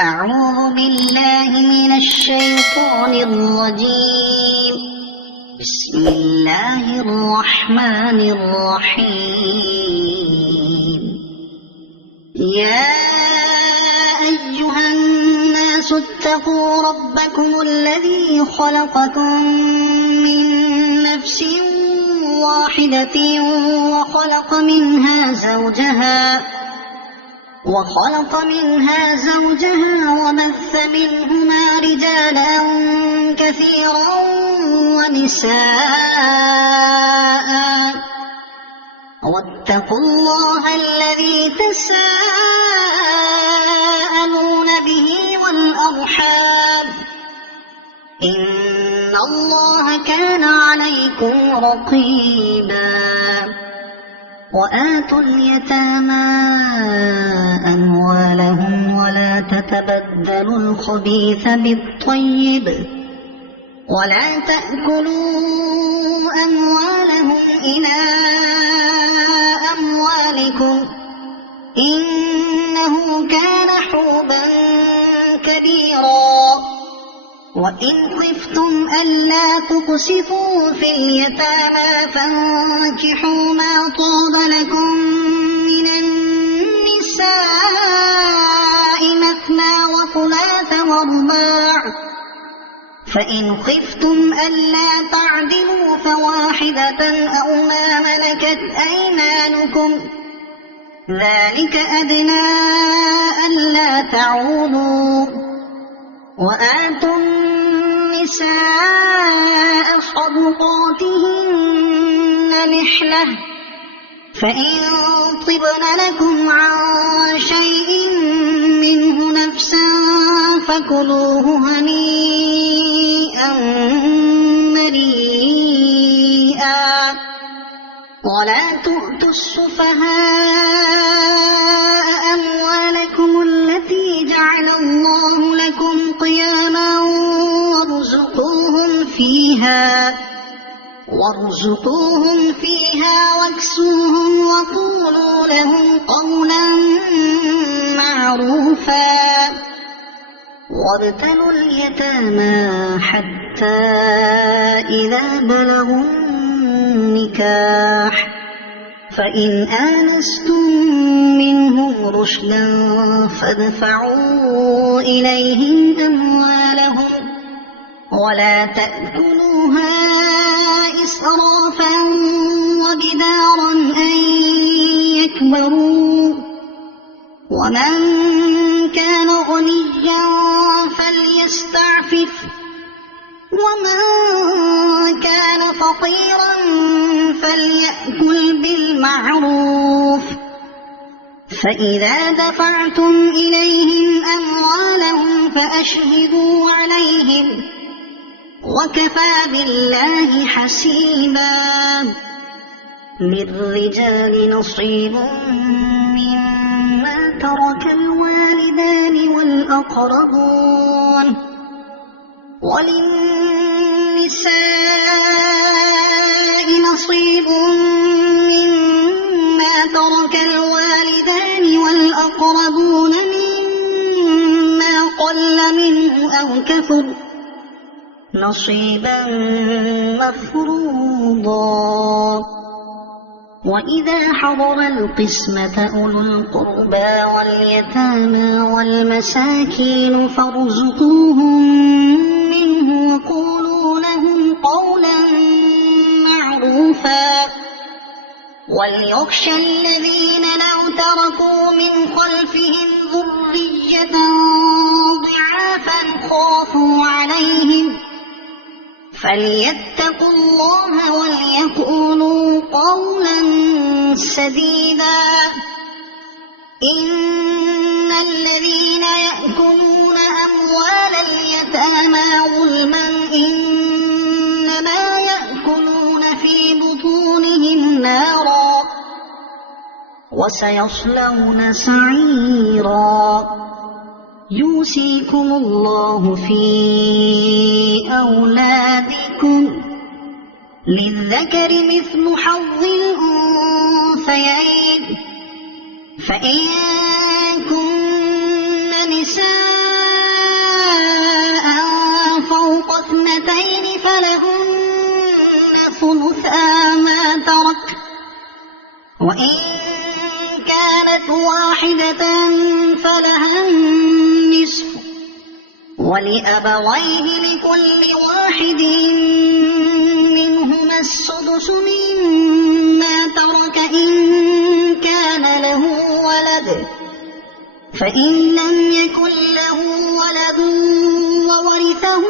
أعوذ بالله من الشيطان الرجيم. بسم الله الرحمن الرحيم. يا أيها الناس اتقوا ربكم الذي خلقكم من نفس واحدة وخلق منها زوجها وبث منهما رجالا كثيرا ونساء، واتقوا الله الذي تساءلون به والأرحام، إن الله كان عليكم رقيبا. وآتوا اليتامى أموالهم ولا تتبدلوا الخبيث بالطيب ولا تأكلوا أموالهم إلى أموالكم، إنه كان حوبا كبيرا. وإن خفتم ألا تقسطوا في اليتامى فانكحوا ما طاب لكم من النساء مثنى وثلاث ورباع، فإن خفتم ألا تعدلوا فواحدة أو ما ملكت أيمانكم، ذلك أدنى ألا تعولوا. وآتوا النساء صدقاتهن نحلة، فإن طبن لكم عن شيء منه نفسا فكلوه هنيئا مريئا. ولا تؤتوا السفهاء أموالكم التي جعل الله لكم قياما وارزقوهم فيها واكسوهم وقولوا لهم قولا معروفا. وابتلوا اليتامى حتى إذا بلغوا النكاح، فإن آنستم منهم رشدا فادفعوا إليهم أموالهم ولا تأكلوها إسرافا وبدارا أن يكبروا. ومن كان غنيا فليستعفف، ومن كان فقيرا فليأكل بالمعروف. فإذا دفعتم إليهم أموالهم فأشهدوا عليهم، وكفى بالله حسيبا. للرجال نصيب مما ترك الوالدان والأقربون، وللنساء نصيب مما ترك الوالدان والأقربون مما قل منه أو كثر، نصيبا مفروضا. وإذا حضر القسمة أولو القربى واليتامى والمساكين فارزقوهم منه وقولوا لهم قولا معروفا. وليخشى الذين لو تركوا من خلفهم ذرية ضعافا خافوا عليهم فليتقوا الله وليقولوا قولا سديدا. إن الذين يأكلون أموال اليتامى ظلما إنما يأكلون في بطونهم نارا وسيصلون سعيرا. يوصيكم الله في أولادكم للذكر مثل حظ الأنثيين، فإن كن نساء وإن كانت واحدة فلها النصف ولأبويه لكل واحد منهما السدس مما ترك إن كان له ولد فإن لم يكن له ولد وورثه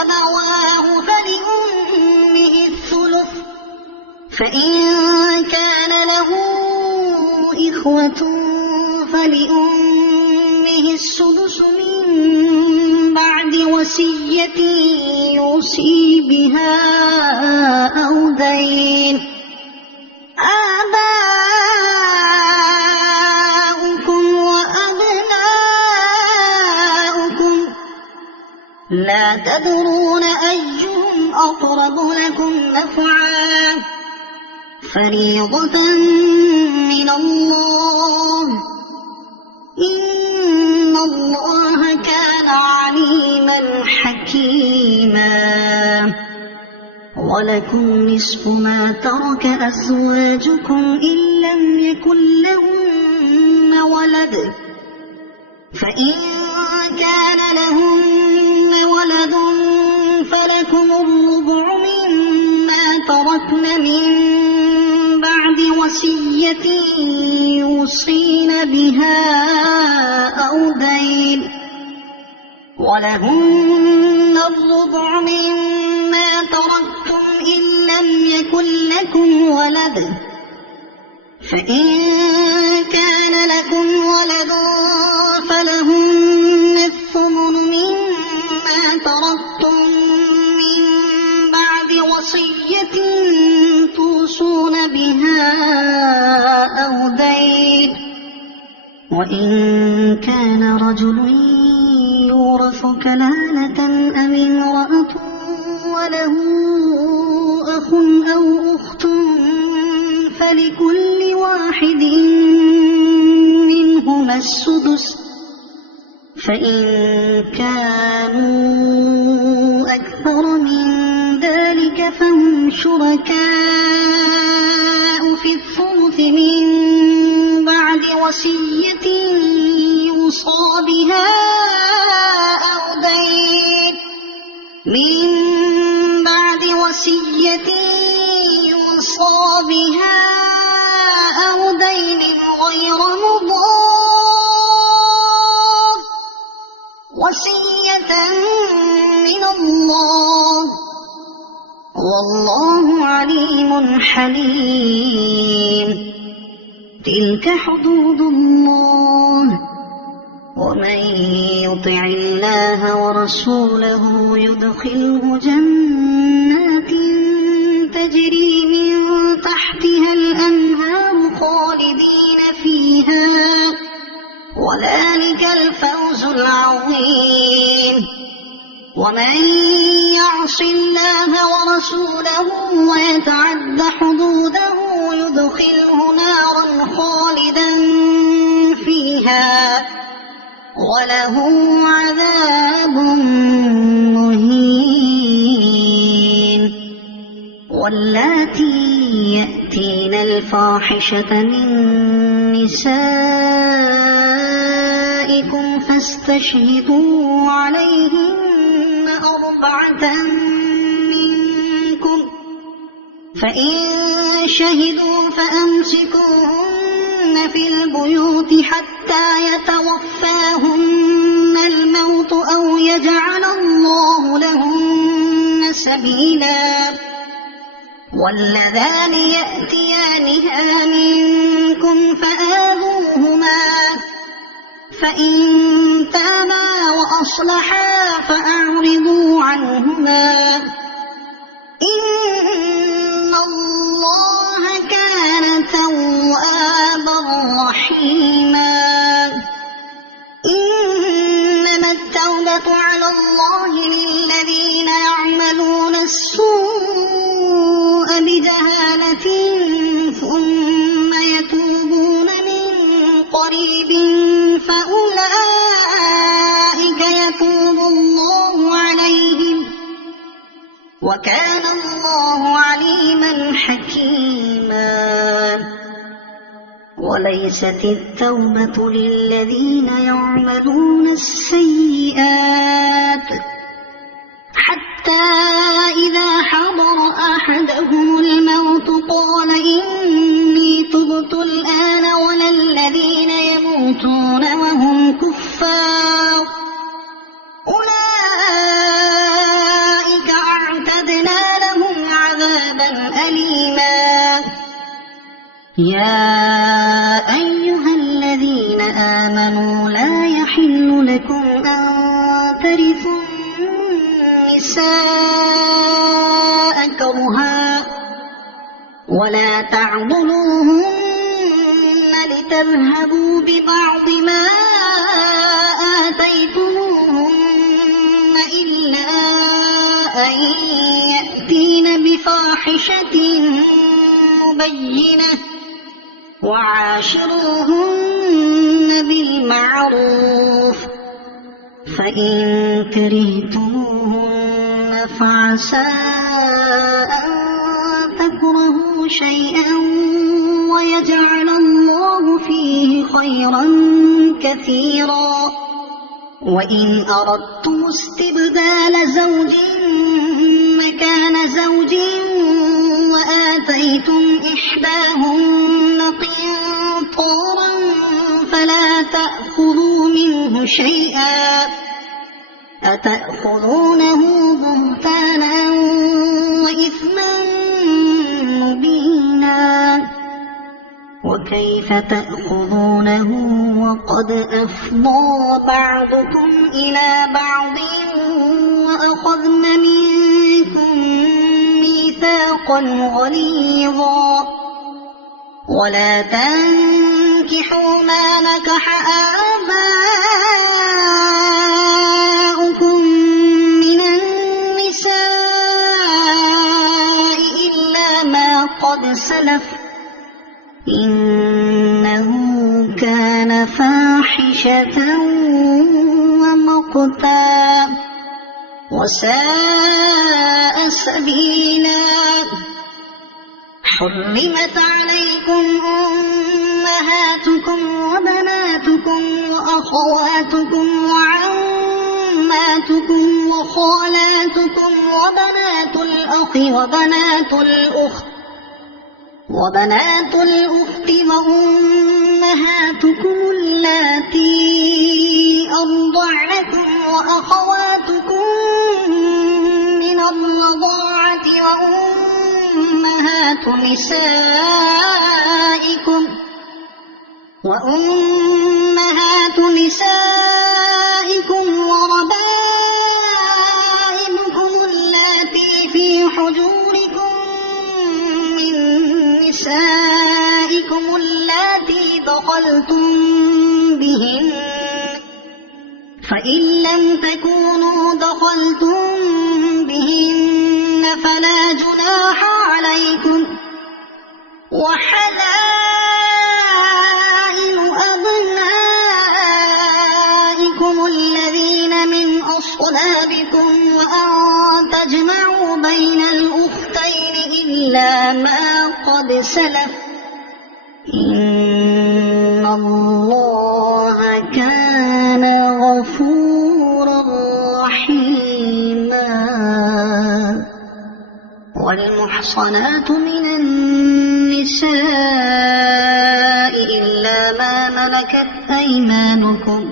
أبواه فلأمه الثلث فإن كان له إخوة فلأمه السدس من بعد وصية يوصي بها أو دين آباؤكم وأبناؤكم لا تدرون أيهم أقرب لكم نفعا فريضة من الله إن الله كان عليما حكيما ولكم نصف ما ترك أزواجكم إن لم يكن لهن ولد فإن كان لهن ولد فلكم الربع مما تركن من بعد وصية يوصين بها أو دين ولهن الربع مما تركتم إن لم يكن لكم ولد فإن كان لكم ولد فلهن الثمن مما تركتم من بعد وصية توصون بها أو دين وإن كان رجل يورث كلالة أم امرأة وله أخ أو أخت فلكل واحد منهما السدس فإن كانوا أكثر من ذلك فهم شركاء في الثلث من بعد وصية يوصى بها أو دين من بعد وصية يوصى بها أو دين غير مضار وصية من الله والله عليم حليم تلك حدود الله ومن يطع الله ورسوله يدخله جنات تجري من تحتها الأنهار خالدين فيها وذلك الفوز العظيم ومن يعص الله ورسوله ويتعد حدوده يدخله نارا خالدا فيها وله عذاب مهين واللاتي يأتين الفاحشة من نسائكم فاستشهدوا عليهن 4 منكم فإن شهدوا فأمسكوهن في البيوت حتى يتوفاهن الموت أو يجعل الله لهن سبيلا واللذان يأتيانها منكم فآذوهما فإن تابا وأصلحا فأعرضوا عنهما إن الله كان توابا رحيما إنما التوبة على الله للذين يعملون السوء بجهالة ثم يتوبون من قريب فأولئك يتوب الله عليهم وكان الله عليما حكيما وليست التوبة للذين يعملون السيئات حتى إذا حضر أحدهم الموت قال إني تبت الآن ولا الذين يموتون وهم كفار أولئك أعتدنا لهم عذابا أليما يا أيها الذين آمنوا لا يحل لكم أن ترثوا النساء كرها ولا تعضلوهن لتذهبوا ببعض ما آتيتموهن إلا أن يأتين بفاحشة مبينة وعاشروهن بالمعروف فإن كرهتموهن فعسى أن تكرهوا شيئا ويجعل الله فيه خيرا كثيرا وإن أردتم استبدال زوج مكان زوج وآتيتم إحداهن قنطارا فلا تأخذوا منه شيئا أتأخذونه بهتانا وإثما مبينا وكيف تأخذونه وقد أفضى بعضكم إلى بعض وأخذن منكم ميثاقا غليظا ولا تنكحوا ما نكح آباؤكم من النساء إلا ما قد سلف إنه كان فاحشة ومقتا وساء سبيلا حرمت عليكم أمهاتكم وبناتكم وأخواتكم وعماتكم وخالاتكم وبنات الأخ وبنات الأخت وأمهاتكم اللاتي أرضعنكم وأخواتكم من الرضاعة وأمهات نسائكم وربائبكم اللاتي في حجوركم من نسائكم اللاتي دخلتم بهن فإن لم تكونوا دخلتم بهن فلا جناح عليكم وحلائل أبنائكم الذين من أصلابكم وأن تجمعوا بين الأختين إلا ما قد سلف إن الله كان غفورا رحيما والمحصنات من النساء إلا ما ملكت أيمانكم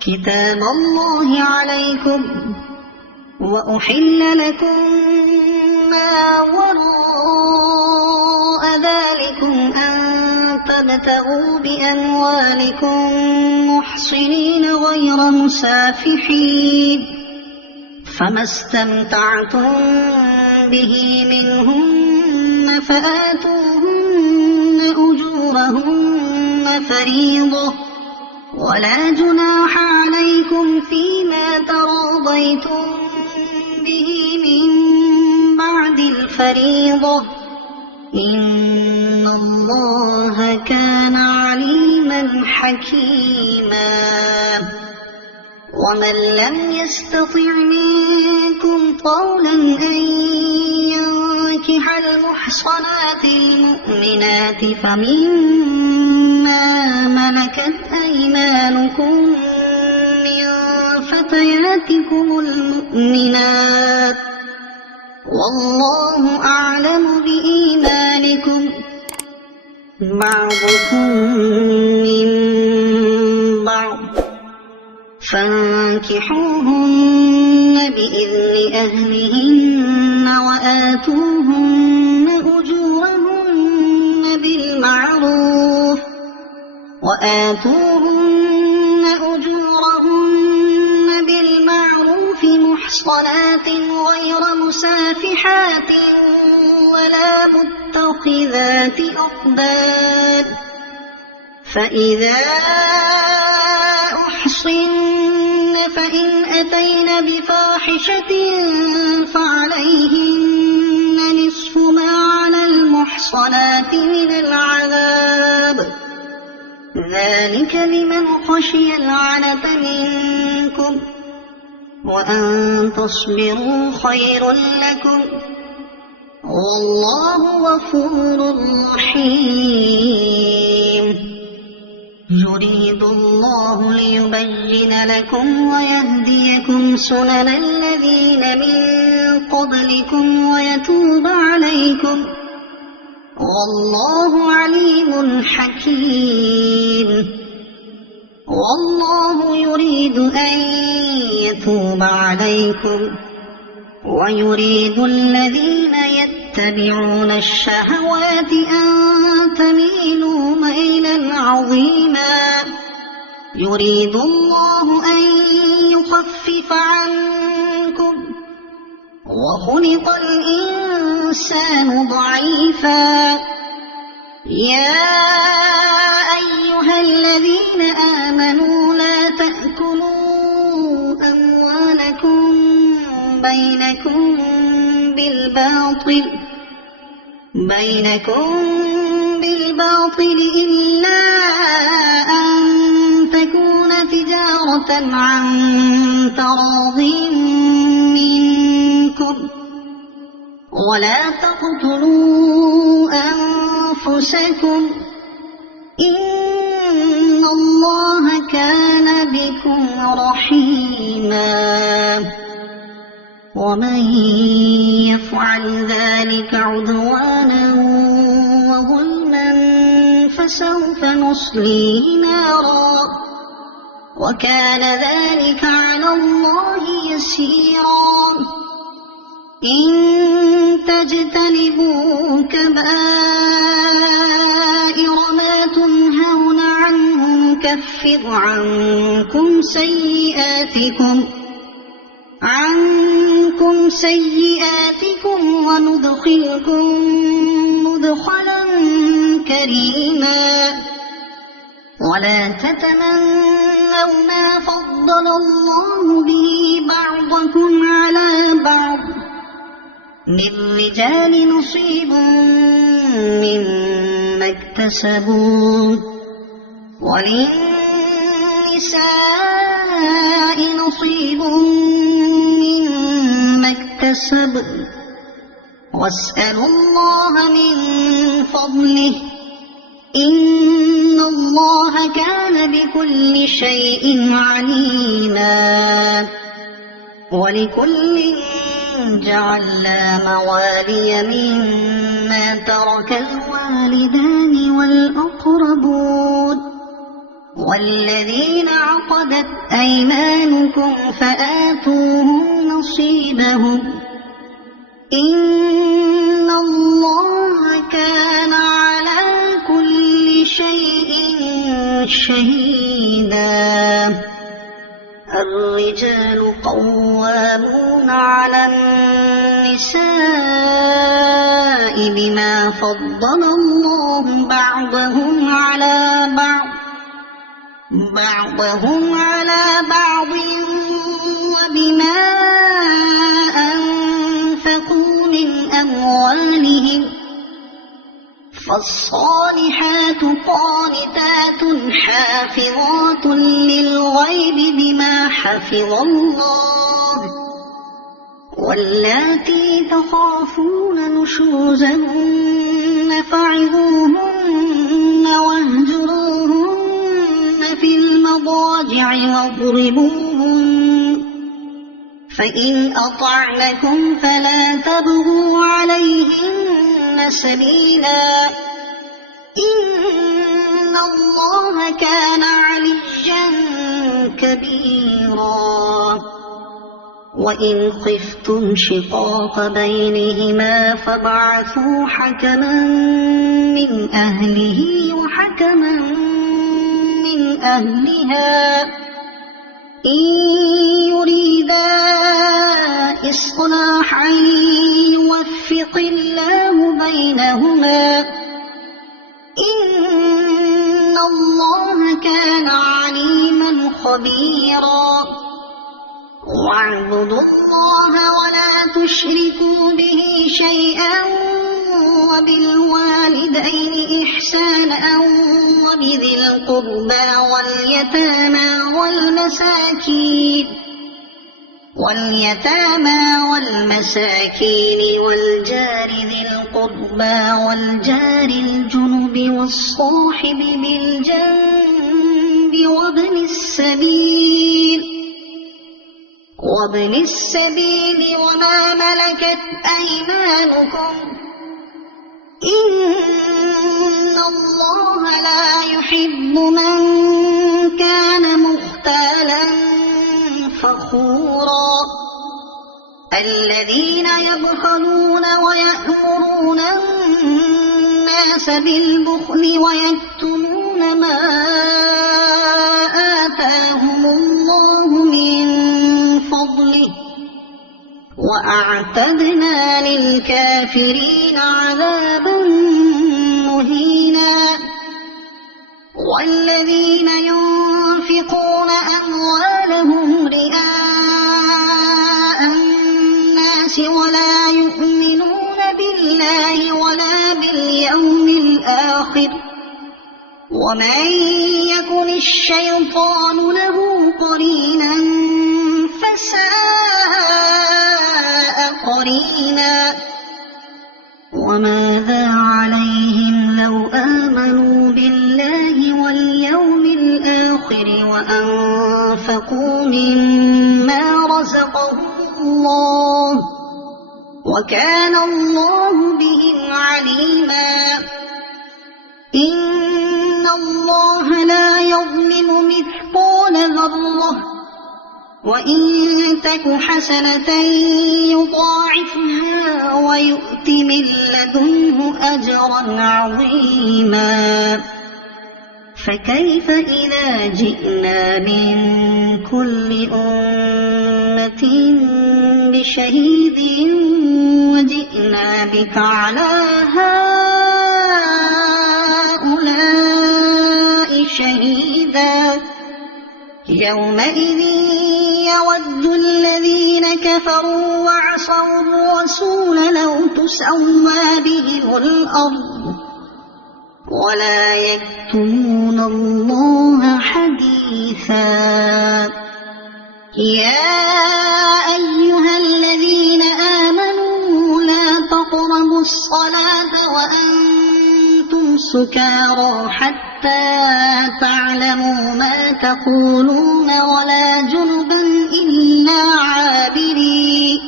كتاب الله عليكم وأحل لكم ما وراء ذلكم أن تبتغوا بأموالكم محصنين غير مسافحين فما استمتعتم به منهن فآتوهن أجورهن فريضة ولا جناح عليكم فيما تراضيتم به من بعد الفريضة إن الله كان عليما حكيما ومن لم يستطع منكم طولا أن ينكح فانكح المحصنات المؤمنات فمما ملكت أيمانكم من فتياتكم المؤمنات والله أعلم بإيمانكم بعضكم من بعض فانكحوهن بإذن أهلهن وآتوهن أجورهن بالمعروف محصنات غير مسافحات ولا متخذات أخدان فإذا أحصن فإن أتين بفاحشة فعليهن نصف ما على المحصنات من العذاب ذلك لمن خشي العنة منكم وأن تصبروا خير لكم والله غفور رحيم يريد الله ليبين لكم ويهديكم سنن الذين من قبلكم ويتوب عليكم والله عليم حكيم والله يريد أن يتوب عليكم ويريد الذين يتبعون الشهوات أن تميلوا ميلا عظيما يريد الله أن يخفف عنكم وخلق الإنسان ضعيفا يا أيها الذين آمنوا لا تأكلوا أموالكم بينكم بالباطل إلا أن تكون تجارة عن تراض منكم ولا تقتلوا أنفسكم إن الله كان بكم رحيما ومن يفعل ذلك عدوانا وظلما فسوف نصليه نارا وكان ذلك على الله يسيرا إن تجتنبوا كبائر ما تنهون عنه نكفر عنكم سيئاتكم وندخلكم مدخلا كريما ولا تتمنوا ما فضل الله به بعضكم على بعض للرجال نصيب مما اكتسبوا وللنساء نصيب مما اكتسبن واسألوا الله من فضله إن الله كان بكل شيء عليما ولكل جعلنا موالي مما ترك الوالدان والأقربون والذين عقدت أيمانكم فآتوهم نصيبهم إن الله كان على كل شيء شهيدا الرجال قوامون على النساء بما فضل الله بعضهم على بعض وبما أنفقوا من أموالهم فالصالحات قانتات حافظات للغيب بما حفظ الله واللاتي تخافون نشوزهن فعظوهن واهجروهن في المضاجع واضربوهن فإن أطعنكم فلا تبغوا عليهن سبيلا إن الله كان عليا كبيرا وإن خفتم شقاق بينهما فابعثوا حكما من أهله وحكما من أهلها إن يريدا إصلاحا يوفق الله بينهما إن الله كان عليما خبيرا واعبدوا الله ولا تشركوا به شيئا وبالوالدين إحسانا وبذي القربى واليتامى والمساكين والجار ذي القربى والجار الجنب والصاحب بالجنب وابن السبيل وما ملكت أيمانكم إن الله لا يحب من كان مختالا فخورا الذين يبخلون ويأمرون الناس بالبخل ويكتمون ما آتاهم الله من فضله وأعتدنا للكافرين عذابا مهينا والذين ينفقون أموالهم رئاء الناس ولا يؤمنون بالله ولا باليوم الآخر ومن يكن الشيطان له قرينا فساء قرينا وماذا عليهم لو آمنوا بالله واليوم الآخر وأنفقوا مما رزقهم الله وكان الله بهم عليما إن الله لا يظلم مثقال ذرة وإن تك حسنة يضاعفها ويؤت من لدنه أجرا عظيما فكيف إذا جئنا من كل أمة بشهيد وجئنا بك على هؤلاء شهيدا يومئذ يود الذين كفروا وعصوا الرسول لو تسوى بهم الأرض ولا يكتمون الله حديثا يا أيها الذين آمنوا لا تقربوا الصلاة وأنتم سكارى حتى تعلموا ما تقولون ولا جنبا إلا عابري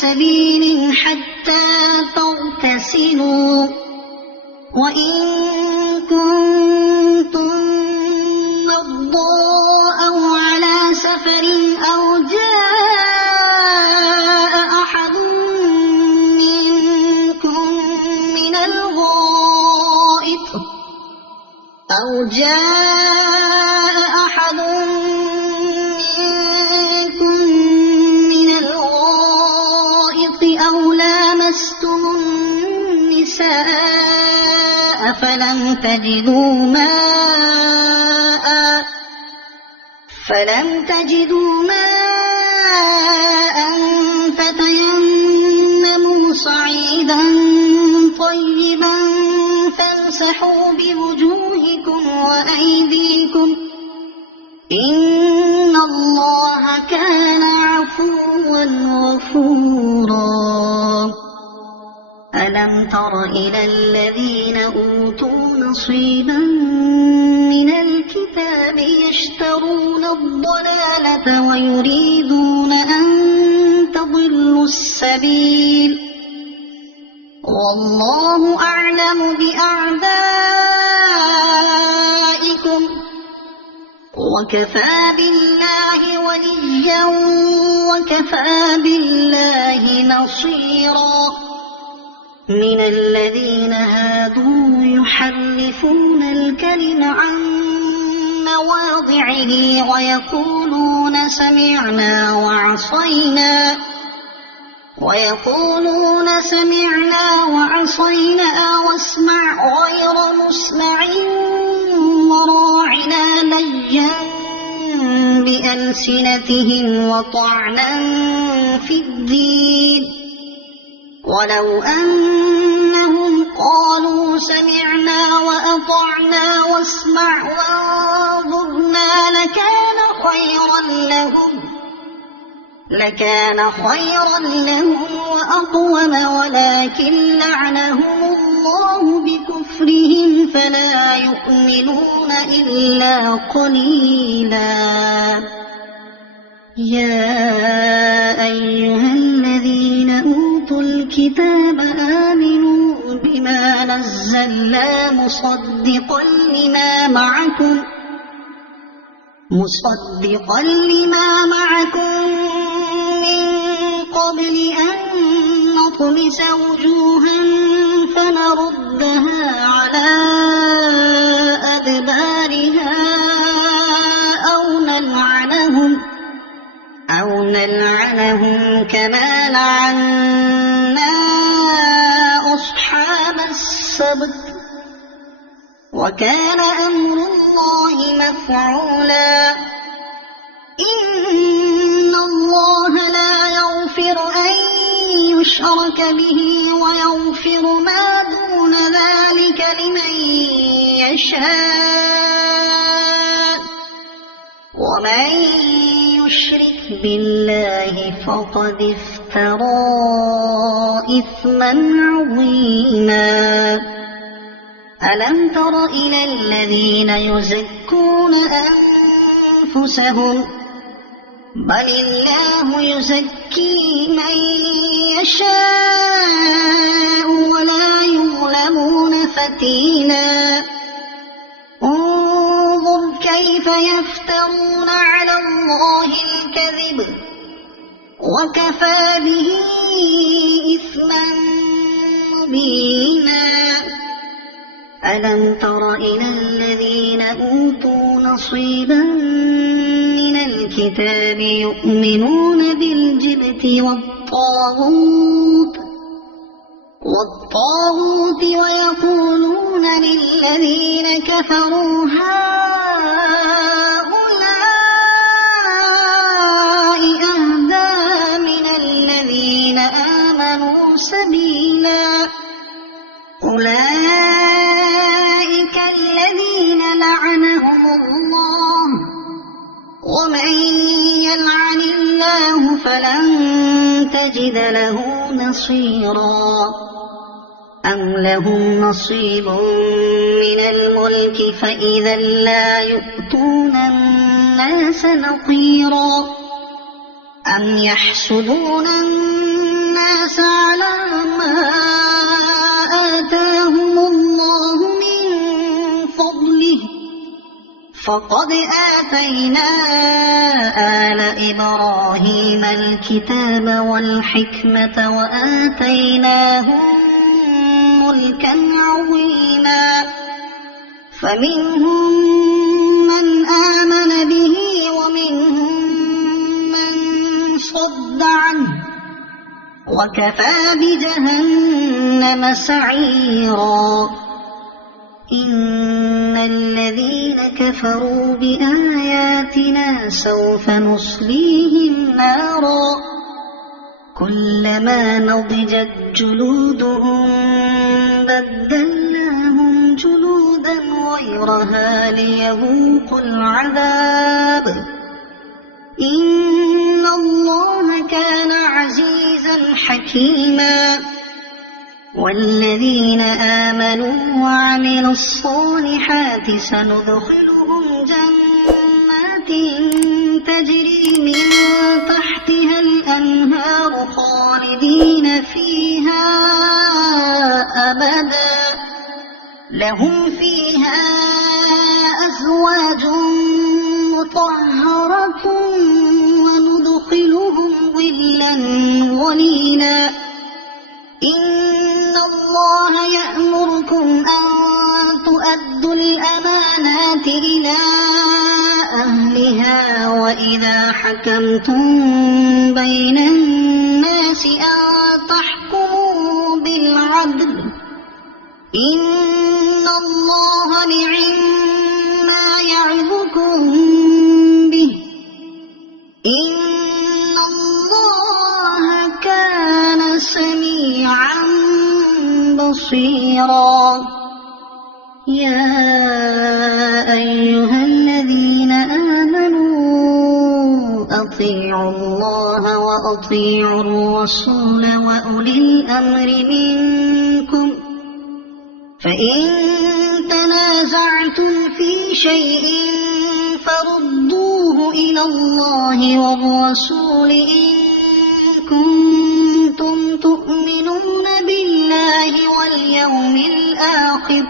سبيل حتى تغتسلوا وإن كنتم مرضى أو على سفر أو جاء أحد منكم من الغائط أو لامستم النساء فلم تجدوا ماء فتيمموا صعيدا طيبا فامسحوا بوجوهكم وأيديكم إن الله غفورا ألم تر إلى الذين أوتوا نصيبا من الكتاب يشترون الضلالة ويريدون أن تضلوا السبيل والله أعلم بأعدائكم وكفى بالله وليا وكفى بالله نصيرا من الذين هادوا يحرفون الكلم عن مواضعه ويقولون سمعنا وعصينا واسمع غير مسمع وراعنا ليا بألسنتهم وطعنا في الدين ولو أنهم قالوا سمعنا وأطعنا واسمع وانظرنا لكان خيرا لهم وأقوم ولكن لعنهم الله بكفرهم فلا يؤمنون إلا قليلا يا أيها الذين أوتوا الكتاب آمنوا بما نزلنا مصدقا لما معكم من قبل أن نطمس وجوها فنردها على أدبارها أو نلعنهم كما لعنا أصحاب السبت وكان أمر الله مفعولا إن الله لا يغفر أن يشرك به ويغفر ما دون ذلك لمن يشاء ومن يشرك بالله فقد افترى إثما عظيما ألم تر إلى الذين يزكون أنفسهم بل الله يزكي من يشاء ولا يظلمون فتيلا انظر كيف يفترون على الله الكذب وكفى به إثما مبينا ألم تر إلى الذين أوتوا نصيبا من الكتاب يؤمنون بالجبت والطاغوت ويقولون للذين كفروا هؤلاء أهدى من الذين آمنوا سبيلا أولئك الذين لعنهم الله ومن يلعن الله فلن تجد له نصيرا أم لهم نصيب من الملك فإذا لا يؤتون الناس نقيرا أم يحسدون الناس على ما آتاهم الله من فضله فقد آتينا آل إبراهيم الكتاب والحكمة وآتيناهم ملكا عظيما فمنهم من آمن به ومنهم من صد عنه وكفى بجهنم سعيرا إن الذين كفروا بآياتنا سوف نصليهم نارا كلما نضجت جلودهم بدلناهم جلودا غيرها ليذوقوا العذاب إن الله كان عزيزا حكيما والذين آمنوا وعملوا الصالحات سندخلهم جنات تجري من تحتها الأنهار خالدين فيها أبدا لهم فيها أزواج مطهرة وندخلهم ظلا ظليلا إن الله يأمركم أن تؤدوا الأمانات إلى أهلها وإذا حكمتم بين الناس أن تحكموا بالعدل إن الله نعما يعظكم به إن الله كان سميعا بصيرا يا أيها الذين آمنوا أطيعوا الله وأطيعوا الرسول وأولي الأمر منكم فإن تنازعتم في شيء فردوه إلى الله والرسول إن كنتم تؤمنون بالله واليوم الآخر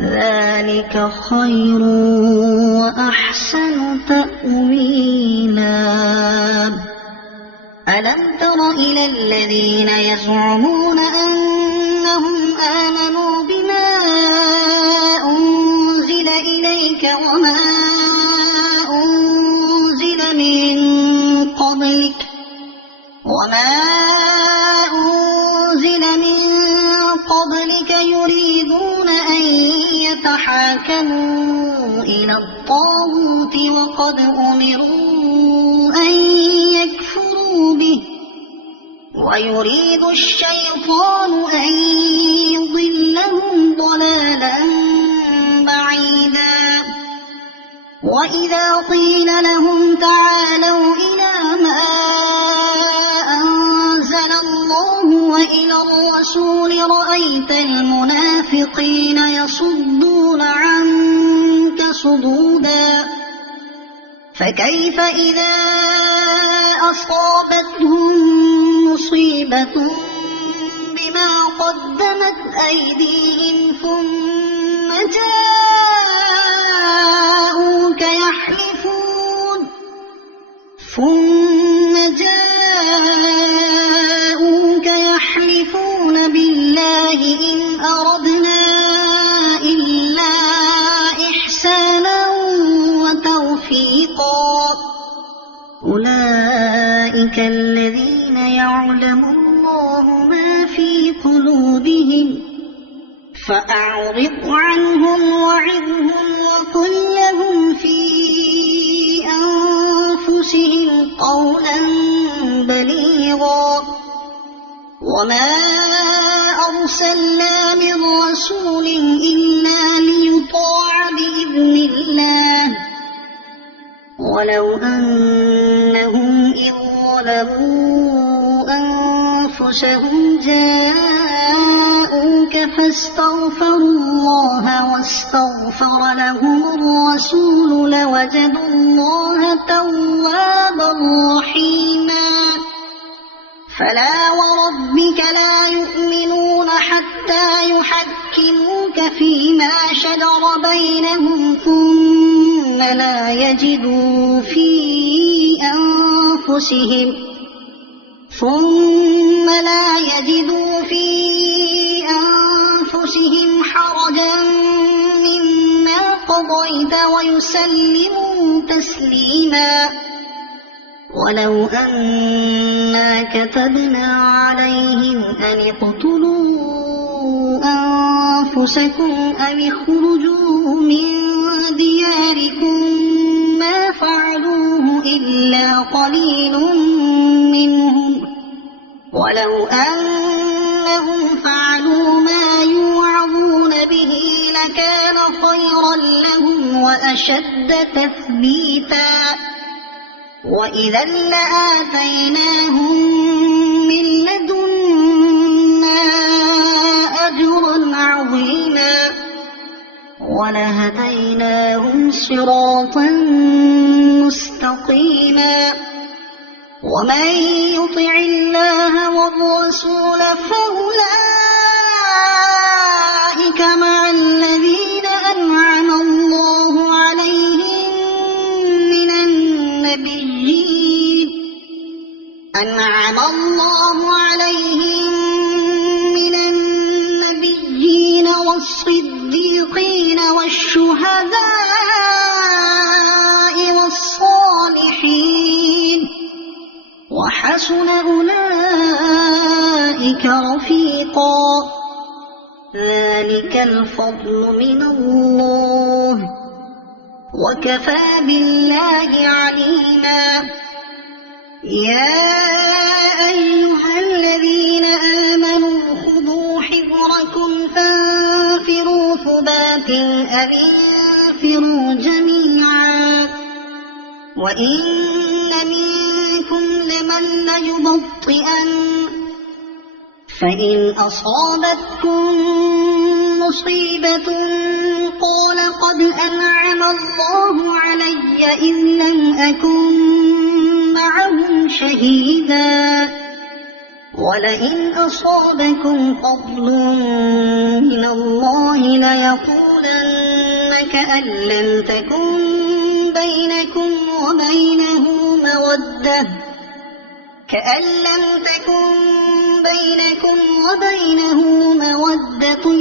ذلك خير وأحسن تأويلا ألم تر إلى الذين يزعمون أنهم آمنوا بما أنزل إليك وما أنزل من قبلك يريدون أن يتحاكموا إلى الطاغوت وقد أمروا أن يكفروا به ويريد الشيطان أن يضلهم ضلالا بعيدا وإذا قيل لهم تعالوا إلى ما أنزل الله وإلى الرسول رأيت المنافقين يصدون عنك صدودا فكيف إذا أصابتهم مصيبة بما قدمت أيديهم ثم جاءوك يحلفون بالله إن أردنا إلا إحسانا وتوفيقا أولئك الذين يعلم الله ما في قلوبهم فأعرض عنهم وعظهم وقل لهم في أنفسهم قولا بليغا وما أرسلنا من رسول إلا ليطاع بإذن الله ولو أنهم إذ ظلموا أنفسهم جاءوك فاستغفروا الله واستغفر لهم الرسول لوجدوا الله توابا رحيما فلا وربك لا يؤمنون حتى يحكموك فيما شجر بينهم ثم لا يجدوا في أنفسهم حرجا مما قضيت ويسلموا تسليما ولو أنا كتبنا عليهم أن اقتلوا أنفسكم أو اخرجوا من دياركم ما فعلوه إلا قليل منهم ولو أنهم فعلوا ما يوعظون به لكان خيرا لهم وأشد تثبيتا وإذا لآتيناهم من عظيما ولهديناهم صراطا مستقيما ومن يطع الله والرسول فأولئك مع الذين أنعم الله عليهم من النبيين والصديقين والشهداء والصالحين وحسن أولئك رفيقا ذلك الفضل من الله وكفى بالله عليما يا أيها الذين آمنوا خذوا حذركم فانفروا ثبات أو انفروا جميعا وإن منكم لمن ليبطئن فإن أصابتكم مصيبة قال قد أنعم الله علي إذ لم أكن معهم شهيدا ولئن أصابكم فضل من الله ليقولن كأن لم تكن بينكم وبينه مودة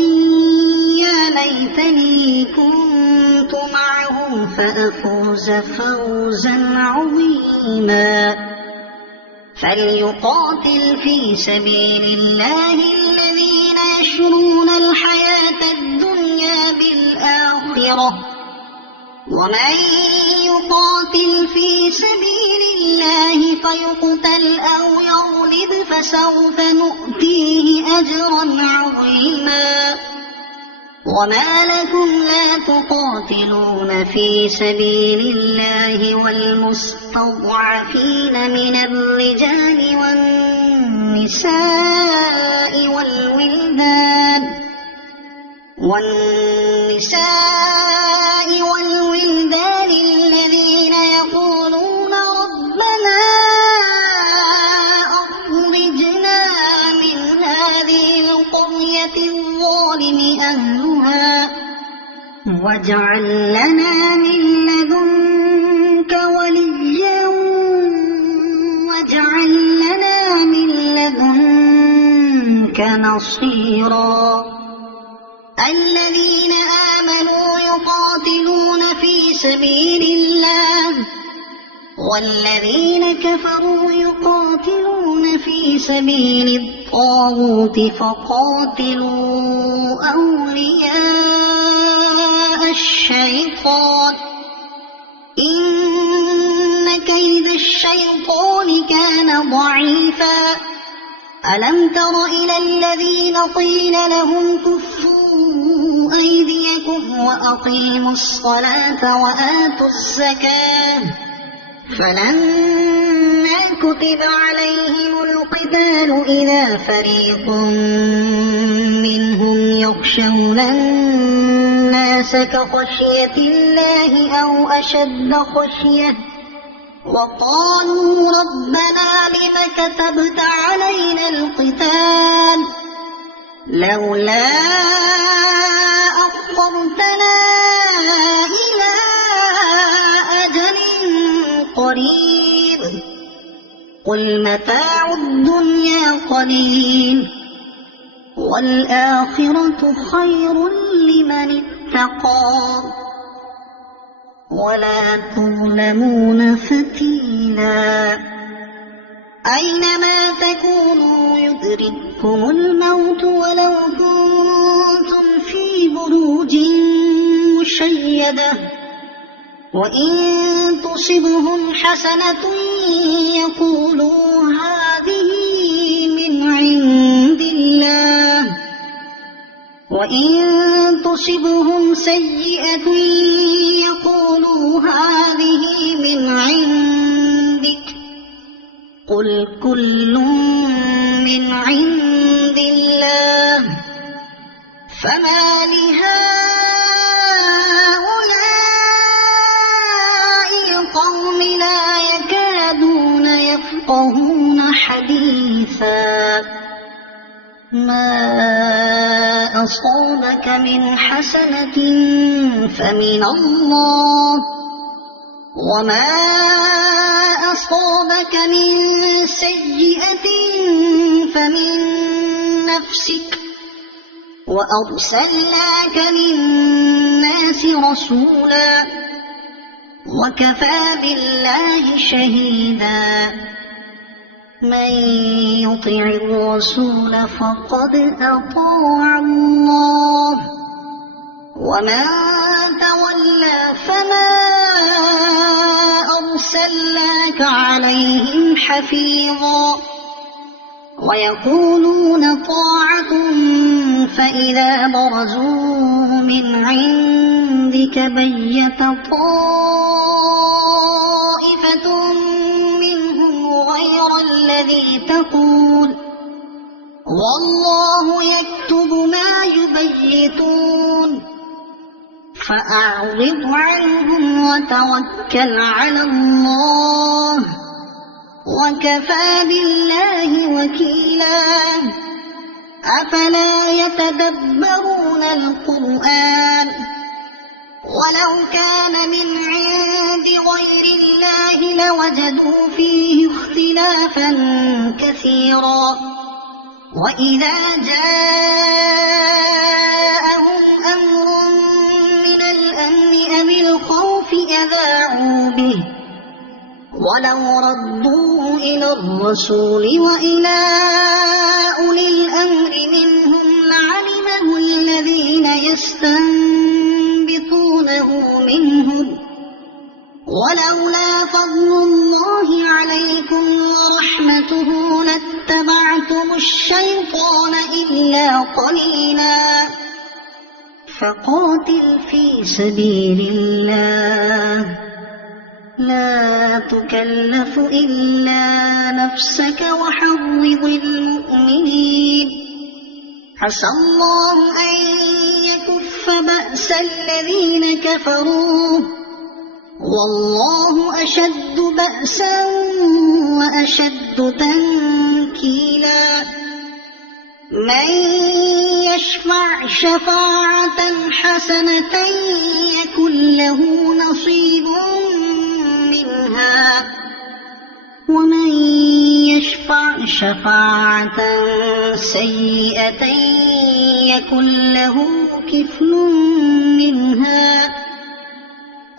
يا ليتني كنت معهم فأفوز فوزا عظيما فليقاتل في سبيل الله الذين يشرون الحياة الدنيا بالآخرة ومن يقاتل في سبيل الله فيقتل أو يغلب فسوف نؤتيه أجرا عظيما وما لكم لا تقاتلون في سبيل الله والمستضعفين من الرجال والنساء والولدان الذين يقولون ربنا أخرجنا من هذه القرية الظالم أهلها واجعل لنا من لدنك وليا واجعل لنا من لدنك نصيرا الذين آمنوا يقاتلون في سبيل الله والذين كفروا يقاتلون في سبيل الطاغوت فقاتلوا أولياء الشيطان إن كيد الشيطان كان ضعيفا ألم تر إلى الذين قيل لهم كفوا أيديكم وأقيموا الصلاة وآتوا الزكاة فلما كتب عليهم القتال إذا فريق منهم يخشون الناس كخشية الله أو أشد خشية وقالوا ربنا لم كتبت علينا القتال لولا أخرتنا إلى أجل قريب قل متاع الدنيا قليل والآخرة خير لمن اتقى ولا تظلمون فتيلا أينما تكونوا يدرككم الموت ولو كنتم في بروج مشيدة وإن تصبهم حسنة يقولوا هذه من عند الله وإن تصبهم سيئة يقولوا هذه من عندك قل كل من عند الله فما لهؤلاء القوم لا يكادون يفقهون حديثا ما أصابك من حسنة فمن الله وما أصابك من سيئة فمن نفسك وأرسلناك للناس رسولا وكفى بالله شهيدا من يطع الرسول فقد أطاع الله ومن تولى فما أرسلناك عليهم حفيظا ويقولون طاعة فإذا برزوا من عندك بيت طائفة منهم غير الذي تقول والله يكتب ما يبيتون فأعرض عنهم وتوكل على الله وكفى بالله وكيلا أفلا يتدبرون القرآن ولو كان من عند غير الله لوجدوا فيه اختلافا كثيرا وإذا جاءهم أمر من الأمن أو الخوف أذاعوا به ولو ردوه إلى الرسول وإلى أولي الأمر منهم لعلمه الذين يستنبطونه منهم ولولا فضل الله عليكم ورحمته لاتبعتم الشيطان إلا قليلا فقاتل في سبيل الله لا تكلف إلا نفسك وحرض المؤمنين عسى الله أن يكف بأس الذين كفروا والله أشد بأسا وأشد تنكيلا من يشفع شفاعة حسنة يكن له نصيب منها ومن يشفع شفاعة سيئة يكن له كفل منها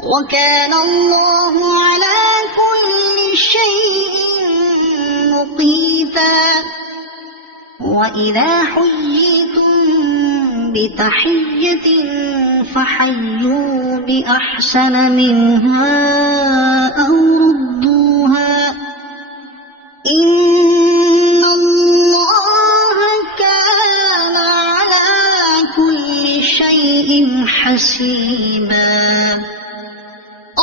وكان الله على كل شيء مقيتا وإذا حييتم بتحية فحيوا بأحسن منها أو ردوها إن الله كان على كل شيء حسيبا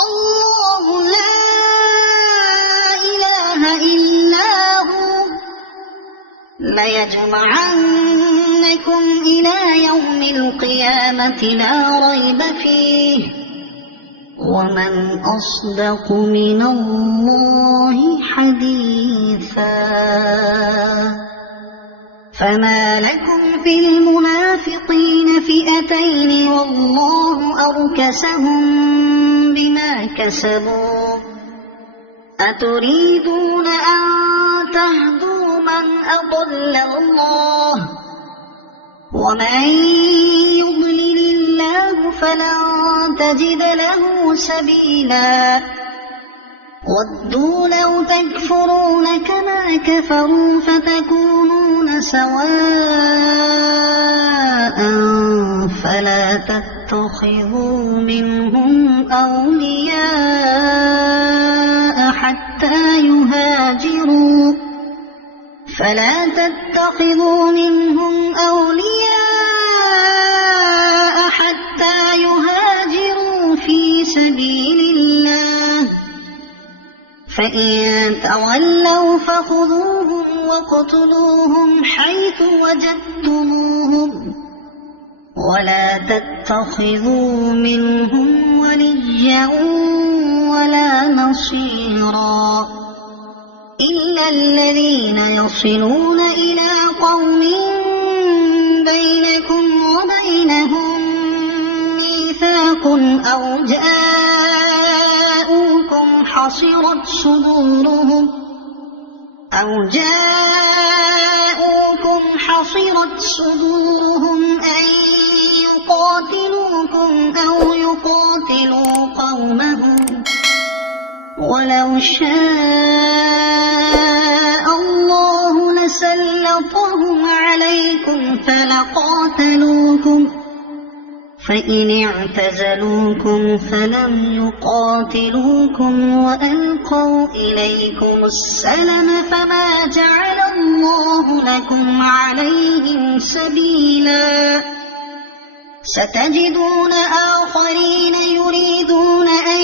الله لا إله إلا هو ليجمعنكم إلى يوم القيامة لا ريب فيه ومن أصدق من الله حديثا فما لكم في المنافقين فئتين والله أركسهم بما كسبوا أتريدون أن تهدوا من أضل الله ومن يضلل الله فلن تجد له سبيلا ودوا لو تكفرون كما كفروا فتكونون سواء فلا تتخذوا منهم أولياء حتى يهاجروا فلا تتخذوا منهم أولياء حتى يهاجروا في سبيل الله فإن تولوا فخذوهم واقتلوهم حيث وجدتموهم ولا تتخذوا منهم وليا ولا نصيرا إلا الذين يصلون إلى قوم بينكم وبينهم ميثاق أو جاءوكم حصرت صدورهم أن يقاتلوكم أو يقاتلوا قومهم ولو شاء الله لسلطهم عليكم فلقاتلوكم فإن اعتزلوكم فلم يقاتلوكم وألقوا إليكم السلم فما جعل الله لكم عليهم سبيلا ستجدون آخرين يريدون أن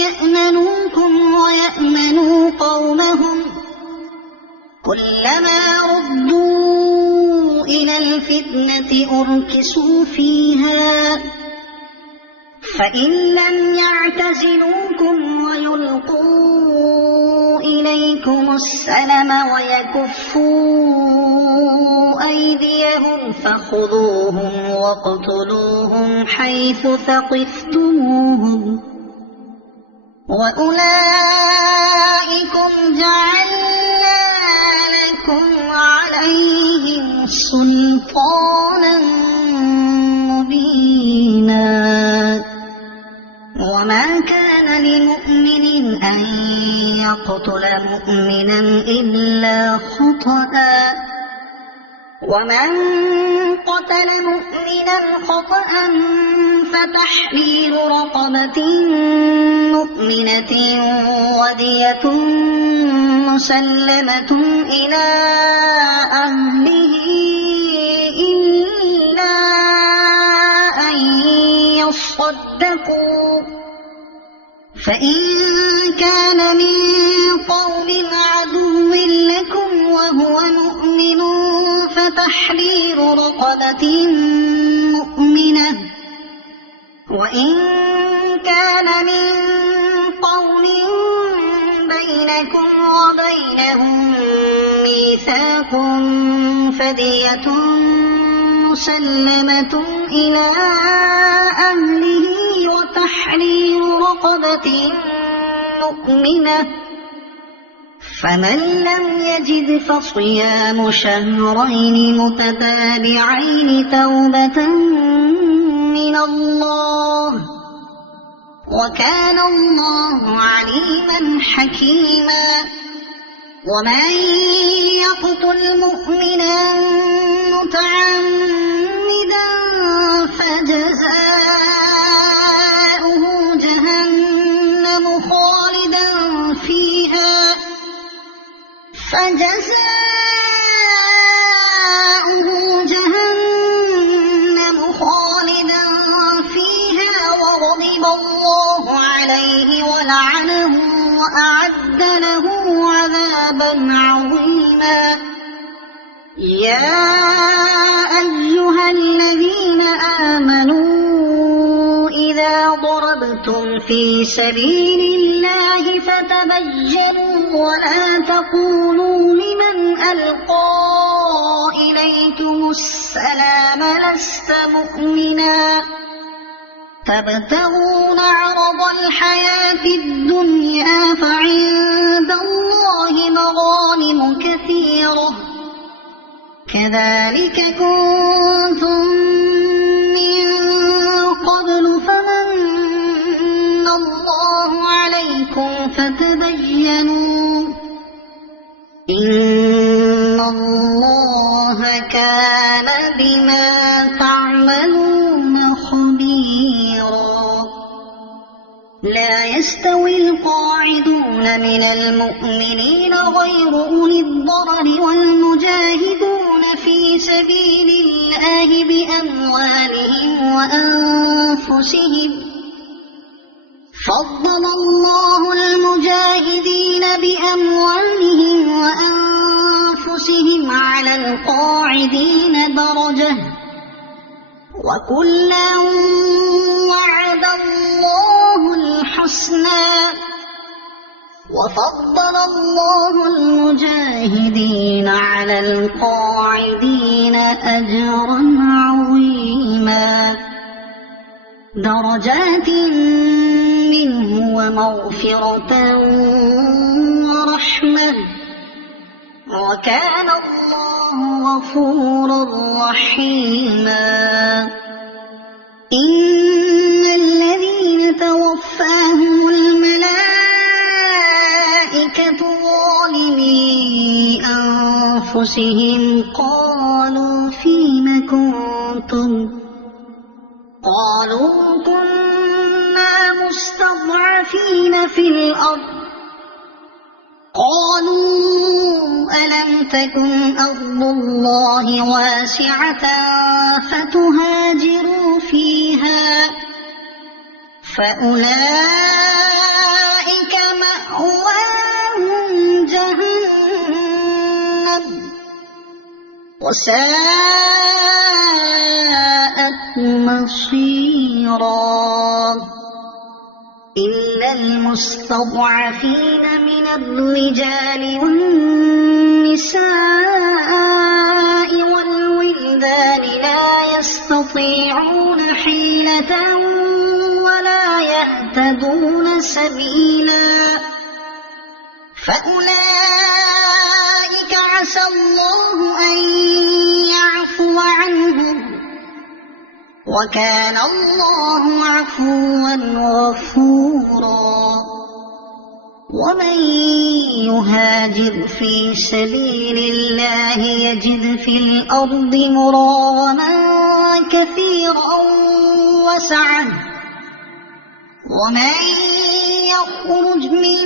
يأمنوكم ويأمنوا قومهم كلما ردوا إلى الفتنة أركسوا فيها فإن لم يعتزلوكم ويلقوا إليكم السلم ويكفوا أيديهم فخذوهم واقتلوهم حيث ثقفتموهم وأولئكم جعلنا لكم عليهم سلطانا مبينا وما كان لمؤمن أن يقتل مؤمنا إلا خطأ ومن قتل مؤمنا خطأ فتحرير رقبة مؤمنة ودية مسلمة إلى أهله إلا أن يصدقوا فإن كان من قوم عدو لكم وهو مؤمن فتحرير رقبة مؤمنة وإن كان من قوم بينكم وبينهم ميثاق فدية مسلمة إلى أهله وتحرير رقبة مؤمنة فمن لم يجد فصيام شهرين متتابعين توبة من الله وكان الله عليما حكيما ومن يقتل مؤمنا متعمدا فجزاؤه جهنم خالدا فيها وغضب الله عليه ولعنه وأعد له عذابا عظيما يا أيها الذين آمنوا إذا ضربتم في سبيل الله فتبينوا ولا تقولوا لمن ألقى إليكم السلام لست مؤمنا تبتغون عرض الحياة الدنيا فعند الله مغانم كثيرة كذلك كنتم من قبل فمن الله عليكم فتبينوا إن الله كان بما تعملون خبيرا لا يستوي القاعدون من المؤمنين غير أولي الضرر والمجاهدون في سبيل الله بأموالهم وأنفسهم فضل الله المجاهدين بأموالهم وأنفسهم على القاعدين درجة وكلا وعد الله الحسنى وفضل الله المجاهدين على القاعدين أجرا عظيما درجات منه ومغفرة ورحمة وكان الله غفورا رحيما إن الذين توفاهم الملائكة ظالمي أنفسهم قالوا فيم كنتم قالوا كنا مستضعفين في الأرض قالوا ألم تكن أرض الله واسعة فتهاجروا فيها فأولئك مأواهم جهنم وساءت مصيرا إلا المستضعفين من الرجال والنساء والولدان لا يستطيعون حيلة ولا يهتدون سبيلا فأولئك عسى الله أن يعفو عنهم وكان الله عفوا غفورا ومن يهاجر في سبيل الله يجد في الأرض مراغما كثيرا وسعة ومن يخرج من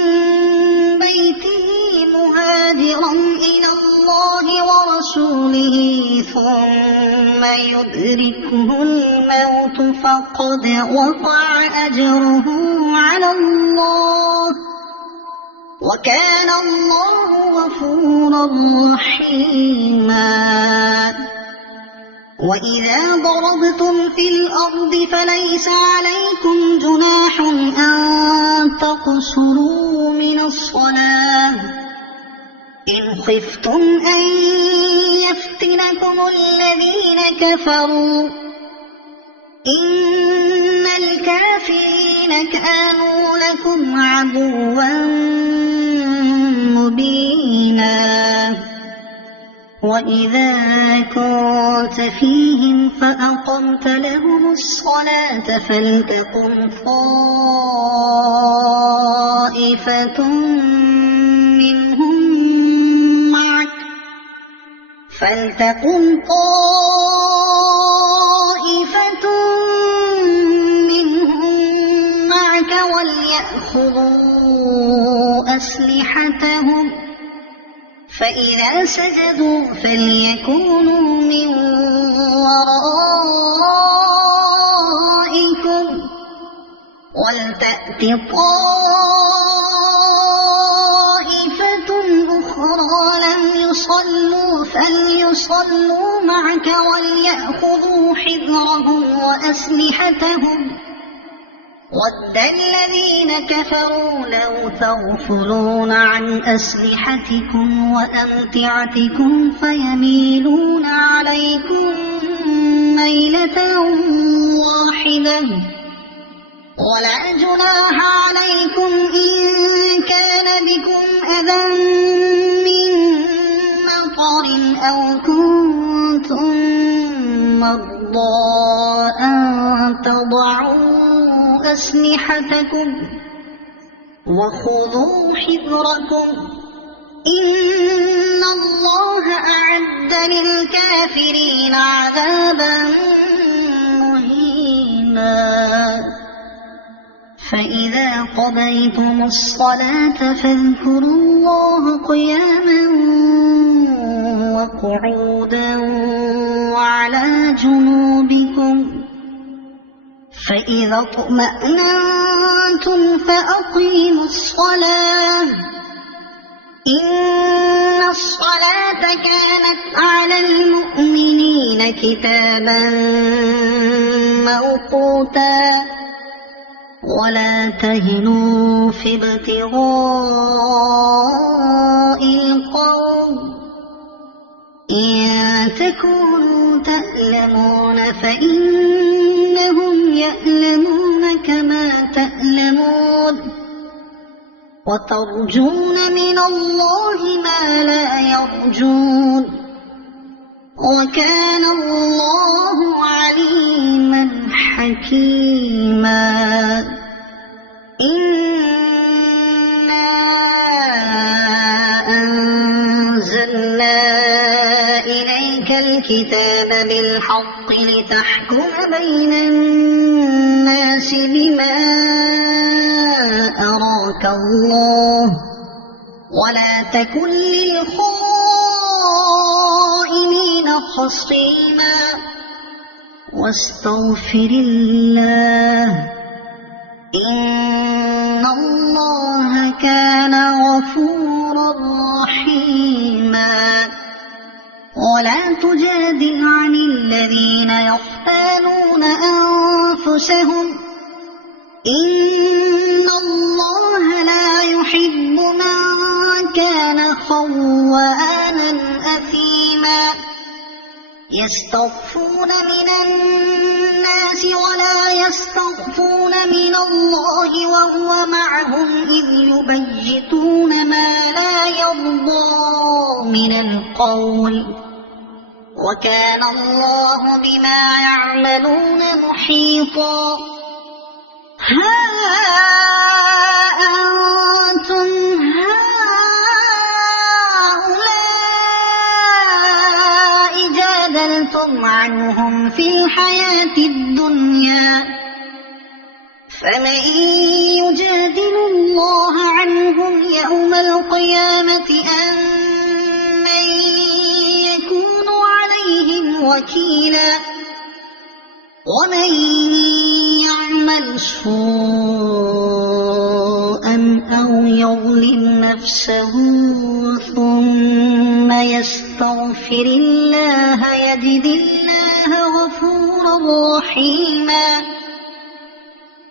بيته مهاجرا إلى الله ورسوله ثم يدركه الموت فقد وقع أجره على الله وكان الله غفورا رحيما وإذا ضربتم في الأرض فليس عليكم جناح أن تقصروا من الصلاة إن خفتم أن يفتنكم الذين كفروا إن الكافرين كانوا لكم عدوا مبينا وإذا كنت فيهم فأقمت لهم الصلاة فلتقم طائفة منهم معك وليأخذوا أسلحتهم فإذا سجدوا فليكونوا من ورائكم ولتأت طائفة أخرى لم يصلوا فليصلوا معك وليأخذوا حذرهم وأسلحتهم ود الذين كفروا لو تغفلون عن أسلحتكم وأمتعتكم فيميلون عليكم ميلة واحدة ولا جناح عليكم إن كان بكم أذى من مطر أو كنتم مرضى أن تضعوا أسلحتكم وخذوا حذركم إن الله أعد للكافرين عذابا مهينا فإذا قضيتم الصلاة فاذكروا الله قياما وقعودا وعلى جنوبكم فإذا اطمأننتم فأقيموا الصلاة إن الصلاة كانت على المؤمنين المؤمنين كتابا موقوتا ولا تهنوا في ابتغاء القوم إن تكونوا تألمون فإنهم يألمون كما تألمون وترجون من الله ما لا يرجون وكان الله عليما حكيما إنا أنزلنا إليك الكتاب بالحق لتحكم بين الناس بما أراك الله ولا تكن للخائنين خصيما واستغفر الله إن الله كان غفورا رحيما ولا تجادل عن الذين يختانون أنفسهم إن الله لا يحب من كان خوانا أثيما يستخفون من الناس ولا يستخفون من الله وهو معهم إذ يبيتون ما لا يرضى من القول وكان الله بما يعملون محيطا ها أنتم هؤلاء جادلتم عنهم في الحياة الدنيا فمن يجادل الله عنهم يوم القيامة أم من يكون عليهم وكيلا ومن يعمل سوءا أو يظلم نفسه ثم يستغفر الله يجد الله غفورا رحيما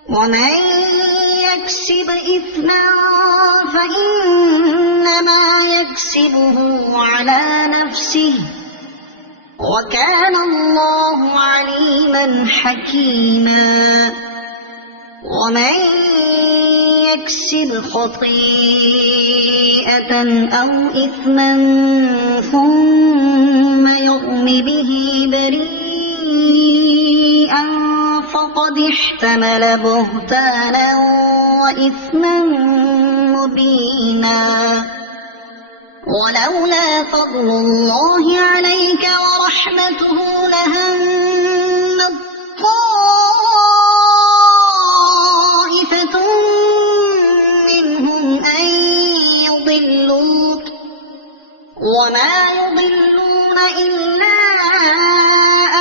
ومن يكسب إثما فإنما يكسبه على نفسه وكان الله عليما حكيما ومن يكسب خطيئة أو إثما ثم يرم به بريئا فقد احتمل بهتانا وإثما مبينا ولولا فضل الله عليك ورحمته لهمت طائفة منهم أن يضلوك وما يضلون إلا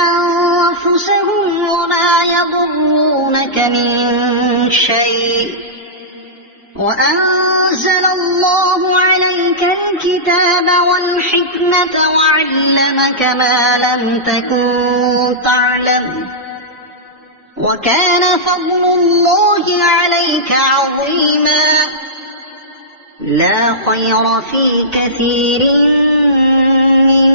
أنفسهم وما يضرونك من شيء وأنزل الله عليك الكتاب والحكمة وعلمك ما لم تكن تعلم وكان فضل الله عليك عظيما لا خير في كثير من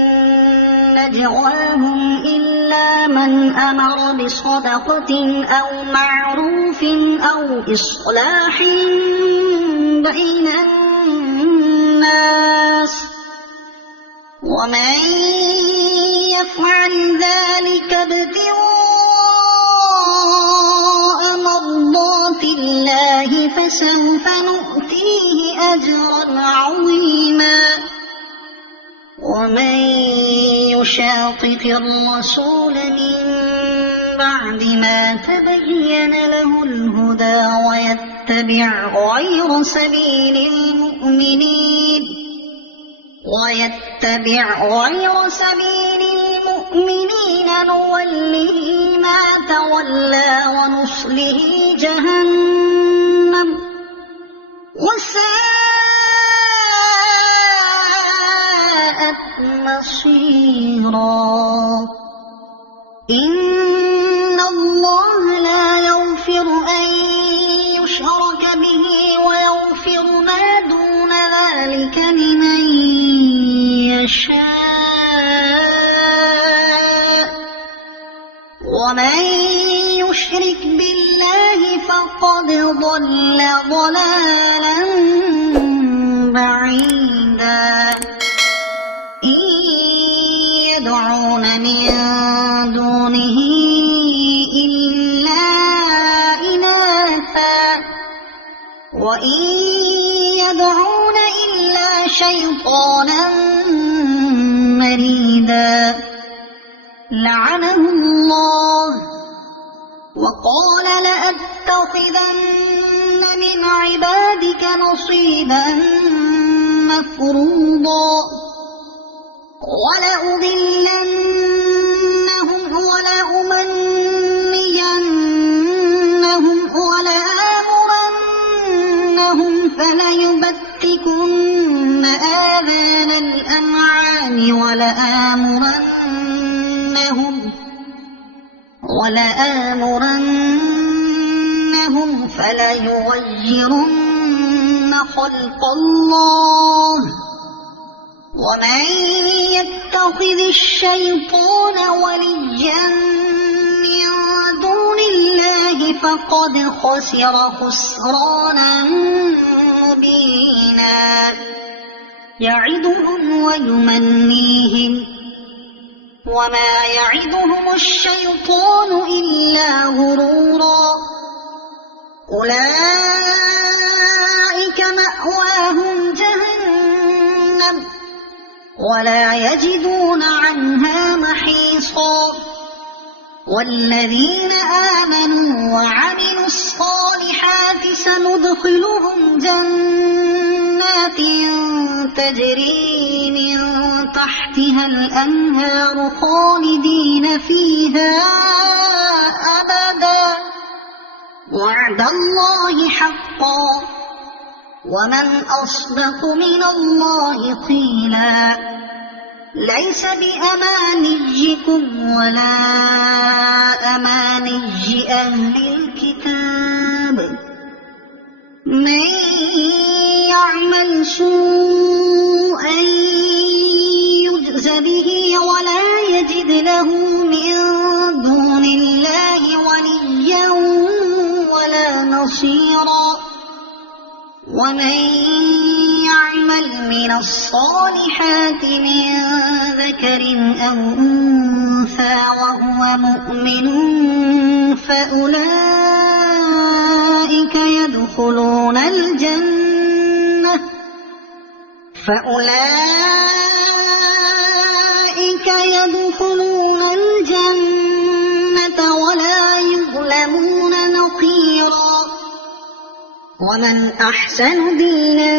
نجواهم إلا من أمر بصدقة أو معروف أو إصلاح بين الناس ومن يفعل ذلك ابتغاء مرضات الله فسوف نؤتيه أجرا عظيما ومن يشاقق الرسول من بعد ما تبين له الهدى ويتبع غير سبيل المؤمنين نوله ما تولى ونصله جهنم وساءت مصيرا. يشاء ومن يشرك بالله فقد ضل ضلالا بعيدا إن يدعون من دونه إلا إناثا وإن يدعون إلا شيطانا مريدا لعنه الله وقال لأتخذن من عبادك نصيبا مفروضا ولأضلنهم ولأمنينهم ولآمرنهم فليبتكن آذان الأنعام ولآمرنهم فليغيرن خلق الله ومن يتخذ الشيطان وليا من دون الله فقد خسر خسرانا مبينا يعدهم ويمنيهم وما يعدهم الشيطان إلا غرورا أولئك مأواهم جهنم ولا يجدون عنها محيصا والذين آمنوا وعملوا الصالحات سندخلهم جنات تجري من تحتها الأنهار خالدين فيها أبدا وعد الله حقا ومن أصدق من الله قيلا ليس بأمانيكم ولا أماني أهل الكتاب من يعمل سوءا يجز به ولا يجد له من دون الله وليا ولا نصيرا ومن يعمل من الصالحات من ذكر أو أنثى وهو مؤمن فأولئك يدخلون الجنة ولا يظلمون نقيرا ومن أحسن دينا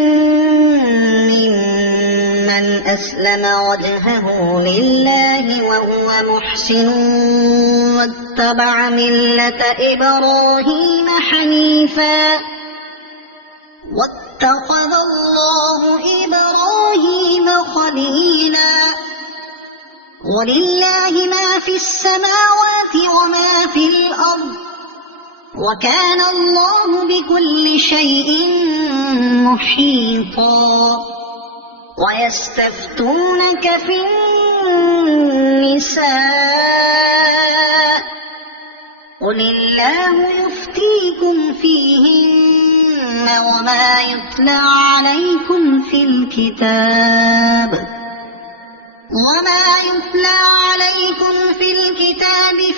ممن أسلم وجهه لله وهو محسن واتبع ملة إبراهيم حنيفا واتخذ الله إبراهيم خليلا ولله ما في السماوات وما في الأرض وكان الله بكل شيء محيطا ويستفتونك في النساء قل الله يفتيكم فيهن وما يتلى عليكم في الكتاب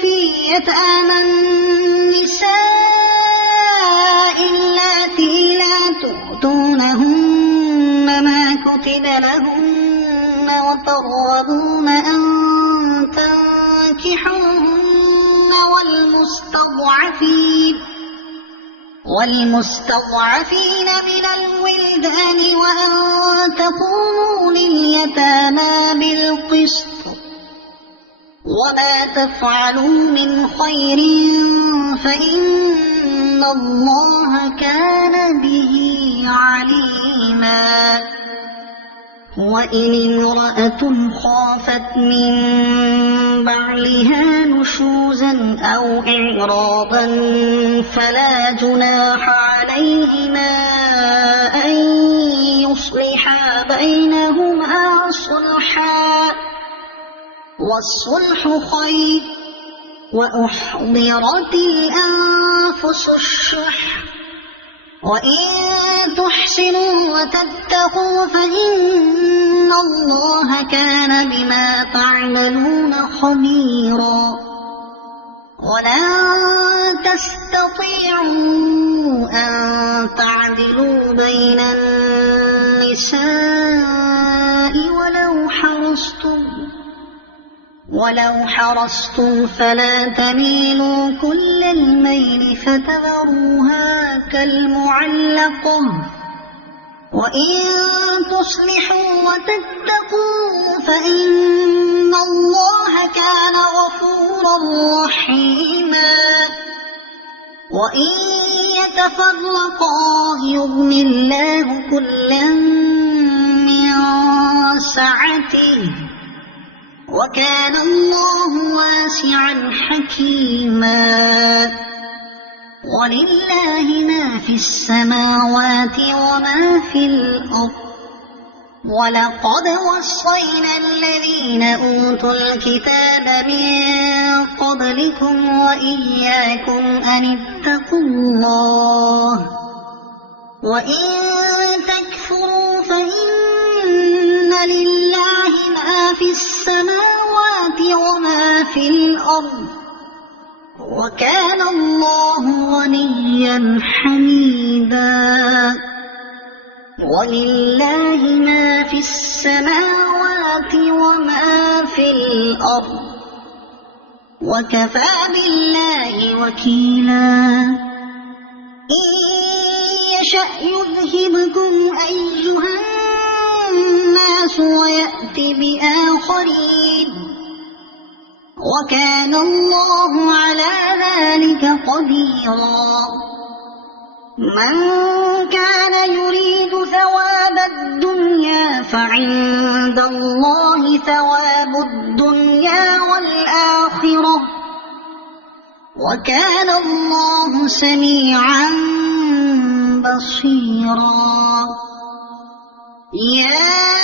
في يتامى النساء اللاتي لا تؤتونهن ما كتب لهن وترغبون أن تنكحوهن والمستضعفين من الولدان وأن تقوموا لليتامى بالقسط وما تفعلوا من خير فإن الله كان به عليما وإن امرأة خافت من بعلها نشوزا أو إعراضا فلا جناح عليهما أن يصلحا بينهما صلحا والصلح خير وأحضرت الأنفس الشح وإن تحسنوا وتتقوا فإن الله كان بما تعملون خبيرا ولن تستطيعوا أن تعدلوا بين النساء ولو حرصتم فلا تميلوا كل الميل فتذروها كالمعلقة وإن تصلحوا وتتقوا فإن الله كان غفورا رحيما وإن يتفرقا يغن الله كلا من سعته وكان الله واسعا حكيما ولله ما في السماوات وما في الأرض ولقد وصينا الذين أوتوا الكتاب من قبلكم وإياكم أن اتقوا الله وإن تكفروا فإن لله ما في السماوات وما في الأرض وكان الله غنيا حميدا ولله ما في السماوات وما في الأرض وكفى بالله وكيلا إن يشأ يذهبكم أيها الناس ويأتي بآخرين وكان الله على ذلك قديرا من كان يريد ثواب الدنيا فعند الله ثواب الدنيا والآخرة وكان الله سميعا بصيرا يا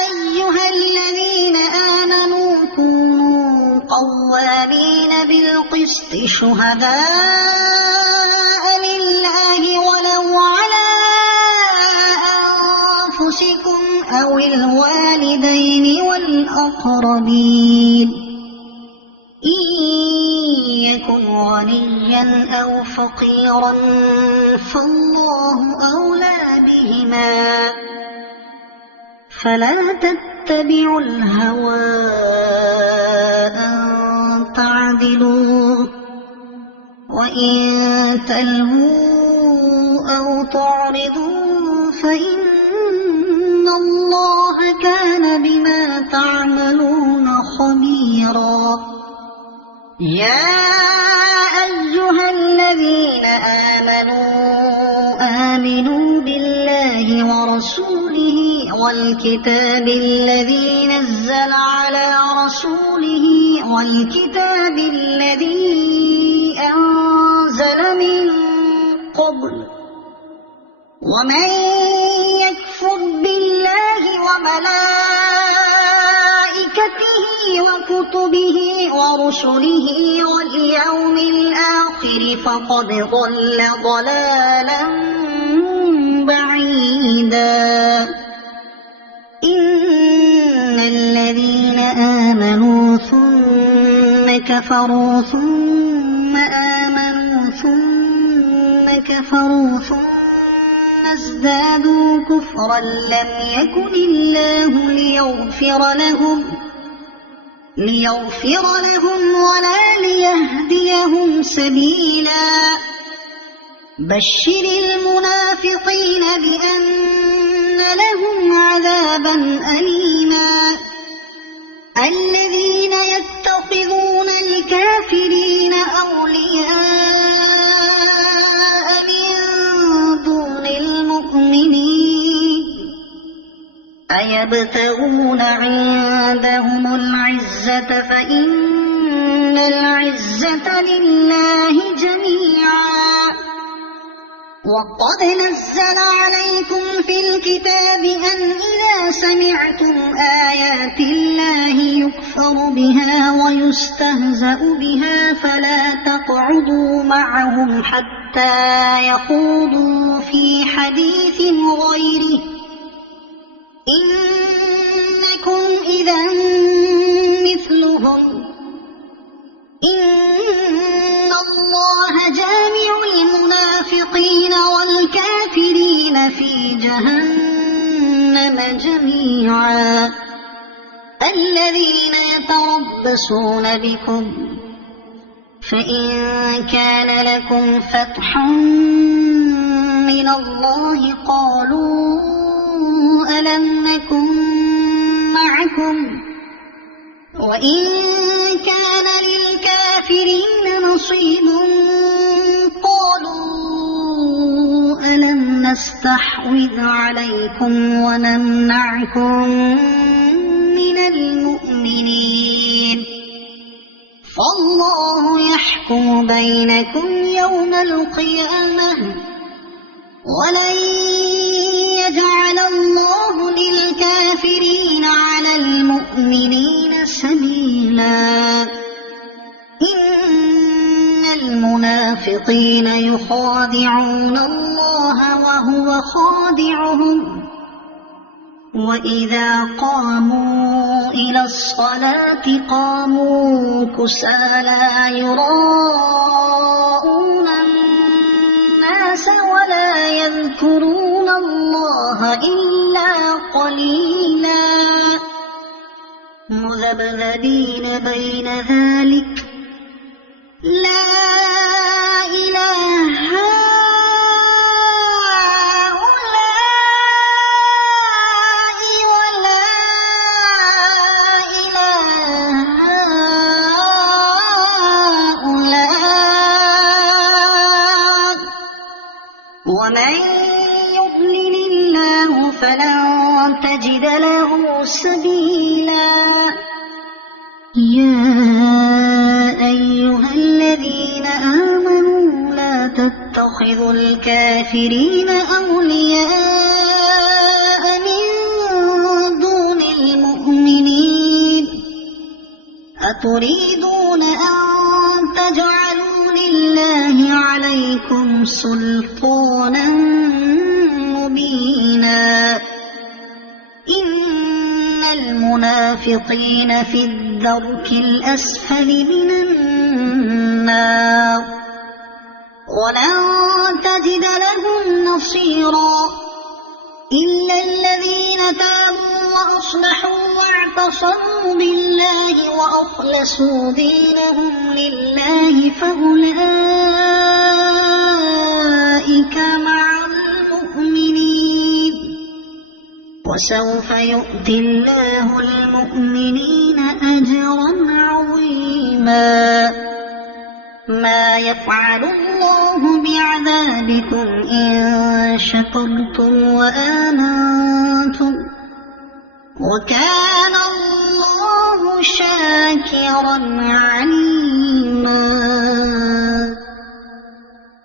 أيها الذين آمنوا كونوا قوامين بالقسط شهداء لله ولو على أنفسكم أو الوالدين والأقربين إن يكن غنيا أو فقيرا فالله أولى بهما فلا تتبعوا الهوى أن تعدلوا وإن تلووا أو تعرضوا فإن الله كان بما تعملون خبيرا يا أيها الذين آمنوا بالله ورسوله والكتاب الذي نزل على رسوله والكتاب الذي أنزل من قبل ومن يكفر بالله وملائكته وكتبه ورسله واليوم الآخر فقد ضل ضلالا بعيدا إن الذين آمنوا ثم كفروا ثم آمنوا ثم كفروا ثم ازدادوا كفرا لم يكن الله ليغفر لهم ولا ليهديهم سبيلا بشر المنافقين بأن لهم عذابا أليما الذين يتخذون الكافرين أولياء من دون المؤمنين أيبتغون عندهم العزة فإن العزة لله جميعا وقد نزل عليكم في الكتاب أن إذا سمعتم آيات الله يكفر بها ويستهزأ بها فلا تقعدوا معهم حتى يخوضوا في حديث غيره إنكم إذا مثلهم إن الله جامع المنافقين والكافرين في جهنم جميعا الذين يتربصون بكم فإن كان لكم فتح من الله قالوا ألم نكن معكم وإن كان للكافرين نصيب قالوا ألم نستحوذ عليكم ونمنعكم من المؤمنين فالله يحكم بينكم يوم القيامة ولن يجعل الله للكافرين على المؤمنين سبيلا إن المنافقين يخادعون الله وهو خادعهم وإذا قاموا إلى الصلاة قاموا كسالى يراءون الناس ولا يذكرون الله إلا قليلا مذبذبين بين ذلك لا إله هؤلاء ولا إله هؤلاء ومن يضلل الله فلن تجد له سبيلا يا أيها الذين آمنوا لا تتخذوا الكافرين أولياء من دون المؤمنين أتريدون أن تجعلوا لله عليكم سلطانا مبينا إن المنافقين في الدرك الأسفل من النار ولن تجد لهم نصيرا إلا الذين تابوا وأصلحوا واعتصموا بالله وأخلصوا دينهم لله فأولئك مع المؤمنين وسوف يؤتي الله المؤمنين أجرا عظيما ما يفعل الله بعذابكم إن شكرتم وآمنتم وكان الله شاكرا عليما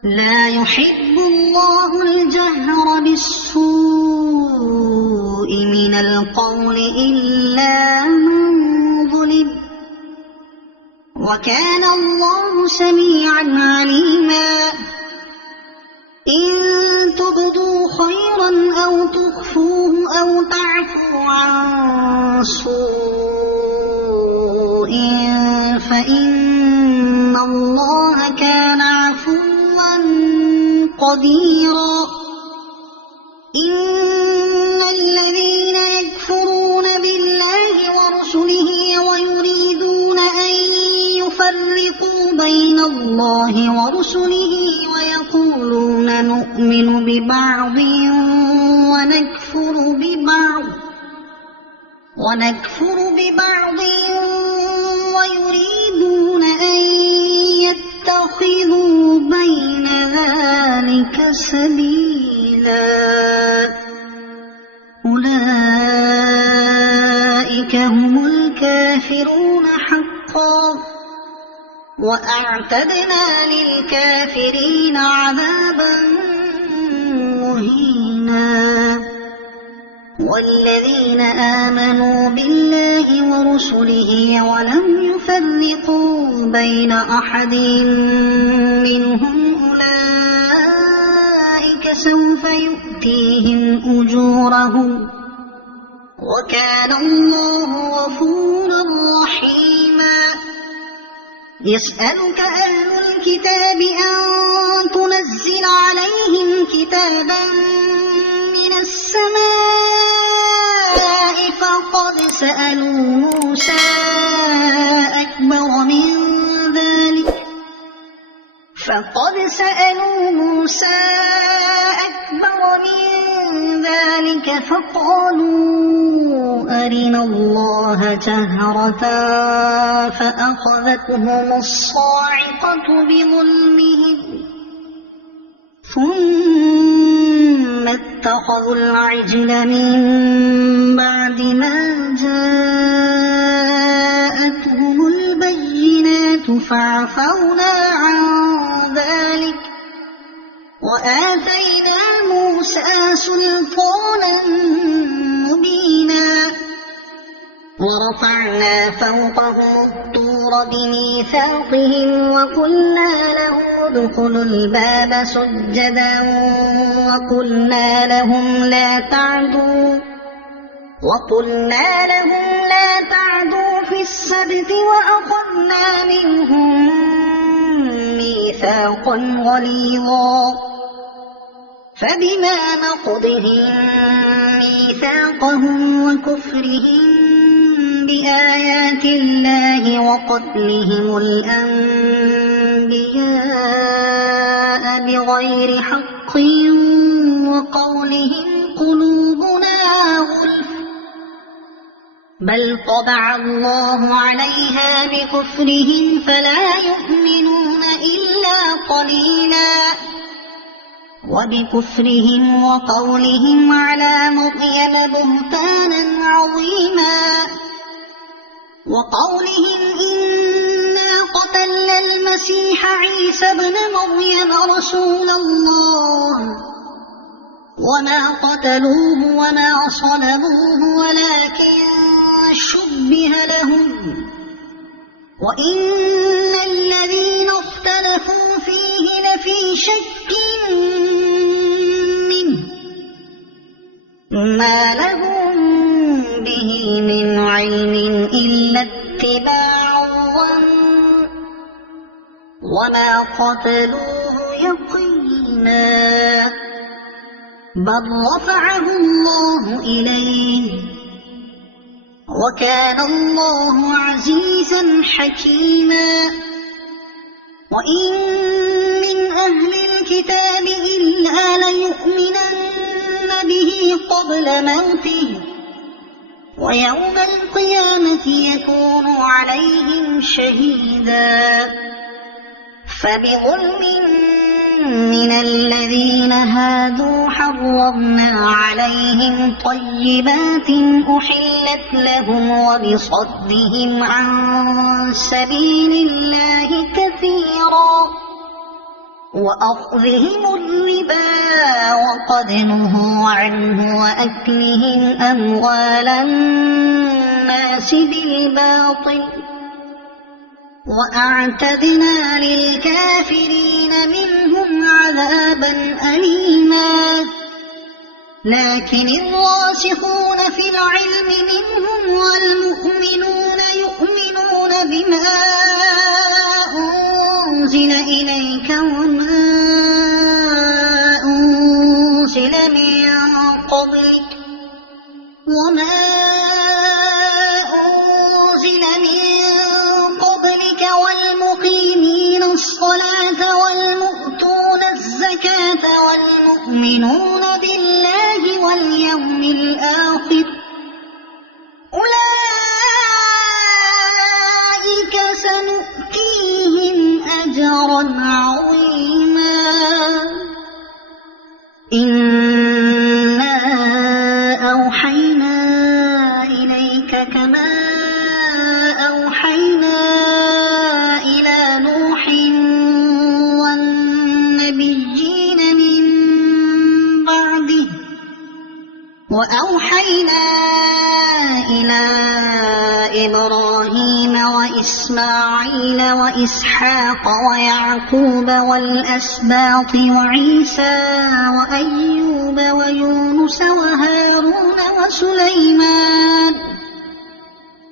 لا يحب الله الجهر بالسوء من القول إلا من ظلم وكان الله سميعا عليما إن تبدوا خيرا أو تخفوه أو تعفوا عن سوء فإن الله كان عفوا قديرا إن الذين يكفرون بالله ورسله ويريدون أن يفرقوا بين الله ورسله ويقولون نؤمن ببعض ونكفر ببعض ويريدون أن يتخذوا بين ذلك سبيلا أولئك هم الكافرون حقا وأعتدنا للكافرين عذابا والذين آمنوا بالله ورسله ولم يفرقوا بين أحد منهم أولئك سوف يؤتيهم أجورهم وكان الله غفورا رحيما يسألك أهل الكتاب أن تنزل عليهم كتابا من السماء فقد سألوا موسى أكبر من ذلك فقالوا أرنا الله جهرة فأخذتهم الصاعقة بظلمهم ثم اتخذوا العجل من بعد ما جاءتهم البينات فعفونا عن ذلك وآتينا موسى سلطانا مبينا ورفعنا فوقهم الطور بميثاقهم وقلنا لهم ادخلوا الباب سجدا وقلنا لهم لا تعدوا في السبت وأخذنا منهم ميثاقا غليظا فبما نقضهم ميثاقهم وكفرهم بآيات الله وقتلهم الأنبياء بغير حق وقولهم قلوبنا غلف بل طبع الله عليها بكفرهم فلا يؤمنون إلا قليلا وبكفرهم وقولهم على مريم بهتانا عظيما وقولهم إنا قتلنا المسيح عيسى ابن مريم رسول الله وما قتلوه وما صلبوه ولكن شبه لهم وإن الذين اختلفوا فيه لفي شك منه ما لهم به من علم إلا اتباع الظن وما قتلوه يقينا بل رفعه الله إليه وكان الله عزيزا حكيما وإن من أهل الكتاب إلا ليؤمنن به قبل موته ويوم القيامة يكون عليهم شهيدا فبظلم من الذين هادوا حرمنا عليهم طيبات أحلت لهم وبصدهم عن سبيل الله كثيرا وأخذهم الربا وقد نهوا عنه وأكلهم أموال الناس بالباطل وأعتدنا للكافرين منهم عذابا أليما لكن الراسخون في العلم منهم والمؤمنون يؤمنون بما أنزل إليك وما أنزل من قبلك والمقيمين الصلاة والمؤتون الزكاة والمؤمنون بالله واليوم الآخر أولئك سنؤتيهم أجرا عظيما إنا أوحينا إليك كما أوحينا إلى نوح والنبيين من وأوحينا إلى إبراهيم وإسماعيل وإسحاق ويعقوب والأسباط وعيسى وأيوب ويونس وهارون وسليمان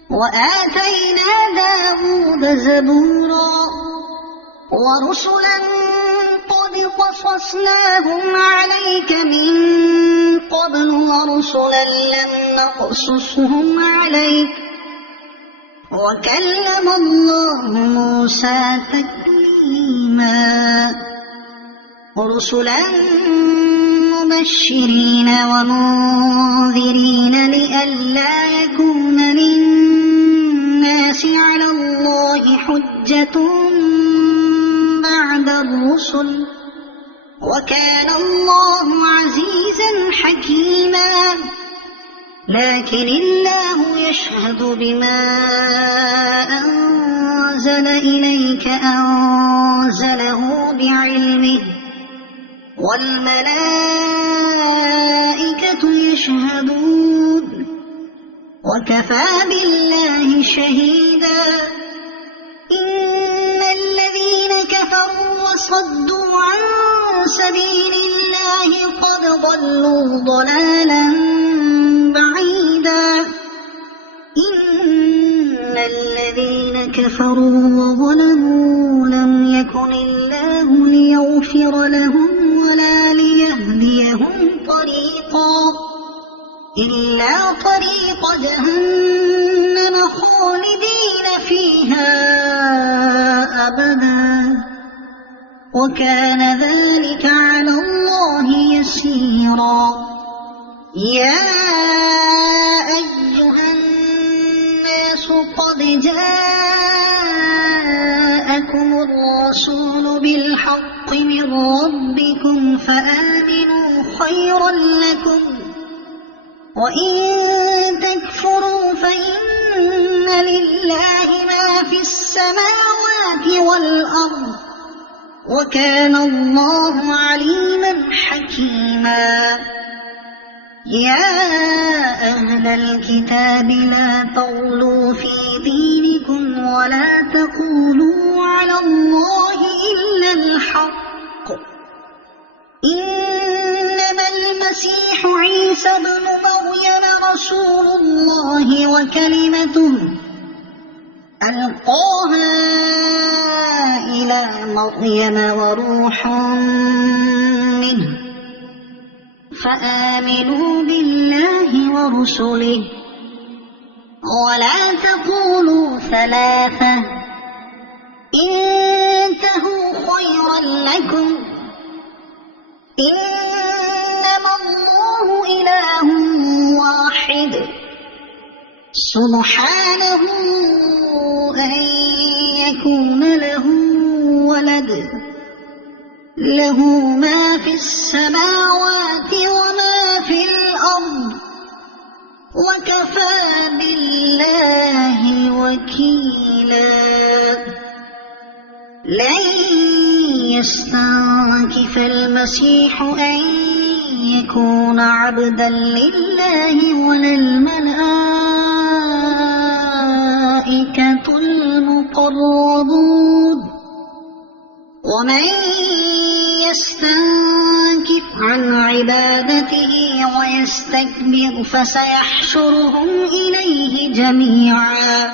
وآتينا داود زبورا ورسلا قد قصصناهم عليك من قبل ورسلا لم نقصصهم عليك وكلم الله موسى تكليما رسلا مبشرين ومنذرين لئلا يكون للناس على الله حجة بعد الرسل وكان الله عزيزا حكيما لكن الله يشهد بما أنزل إليك أنزله بعلمه والملائكة يشهدون وكفى بالله شهيدا إن الذين كفروا وصدوا عن سبيل الله قد ضلوا ضلالا بعيدا إن الذين كفروا وظلموا لم يكن الله ليغفر لهم ولا ليهديهم طريقا إلا طريق جهنم خالدين فيها أبدا وكان ذلك على الله يسيرا يا أيها الناس قد جاءكم الرسول بالحق من ربكم فآمنوا خيرا لكم وإن تكفروا فإن لله ما في السماوات والأرض وكان الله عليما حكيما يا أهل الكتاب لا تغلوا في دينكم ولا تقولوا على الله إلا الحق إنما المسيح عيسى ابن مريم رسول الله وكلمته ألقاها إلى مريم وروح منه فآمنوا بالله ورسله ولا تقولوا ثلاثة انتهوا خيرا لكم إنما الله إله واحد سبحانه أن يكون له ولد له ما في السماوات وما في الأرض وكفى بالله وكيلا لن يستنكف المسيح أن يكون عبدا لله ولا الملائكة المقربون ومن يستنكف عن عبادته ويستكبر فسيحشرهم إليه جميعا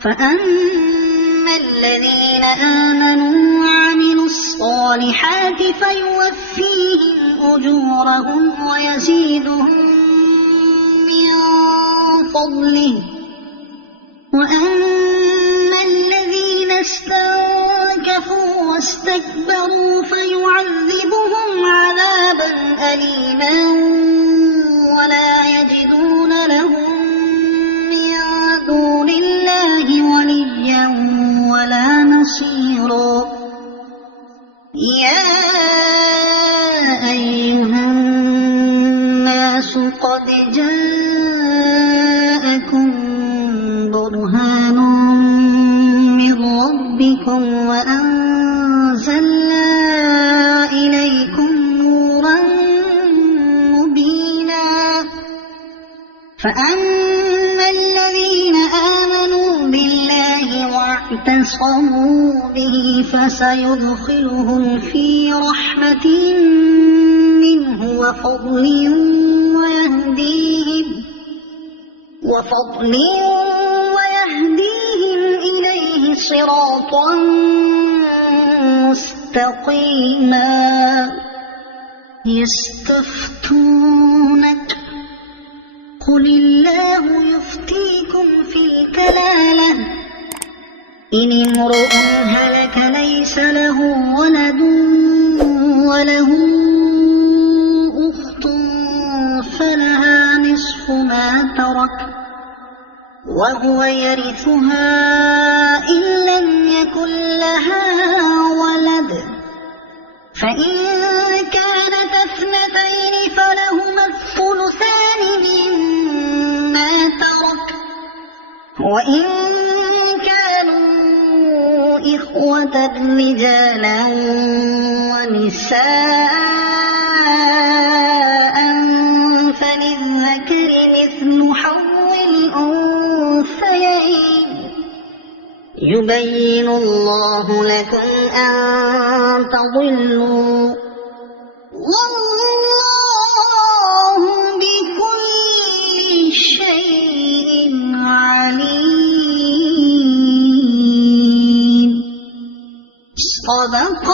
فأما الذين آمنوا وعملوا الصالحات فيوفيهم أجورهم ويزيدهم من فضله وأما الذين استنكفوا واستكبروا فيعذبهم عذابا أليما ولا يجدون لهم من دون الله وليا ولا نصيرا يا أيها الناس قد جاءكم برهان من ربكم وأنزلنا إليكم نورا مبينا فأما الذين آمنوا بالله واعتصموا به فسيدخلهم في رحمة منه وفضل ويهديهم إليه صراطا مستقيما. يستفتونك قل الله يفتيكم في الكلالة إن امرؤ هلك ليس له ولد وله أخت فلها نصف ما ترك وهو يرثها إن لم يكن لها ولد، فإن كانت اثنتين فلهما الثلثان مما ترك، وإن كانوا إخوة رجالا ونساء فللذكر مثل حظ الأنثيين. يبين الله لكم أن تضلوا والله بكل شيء عليم. صدق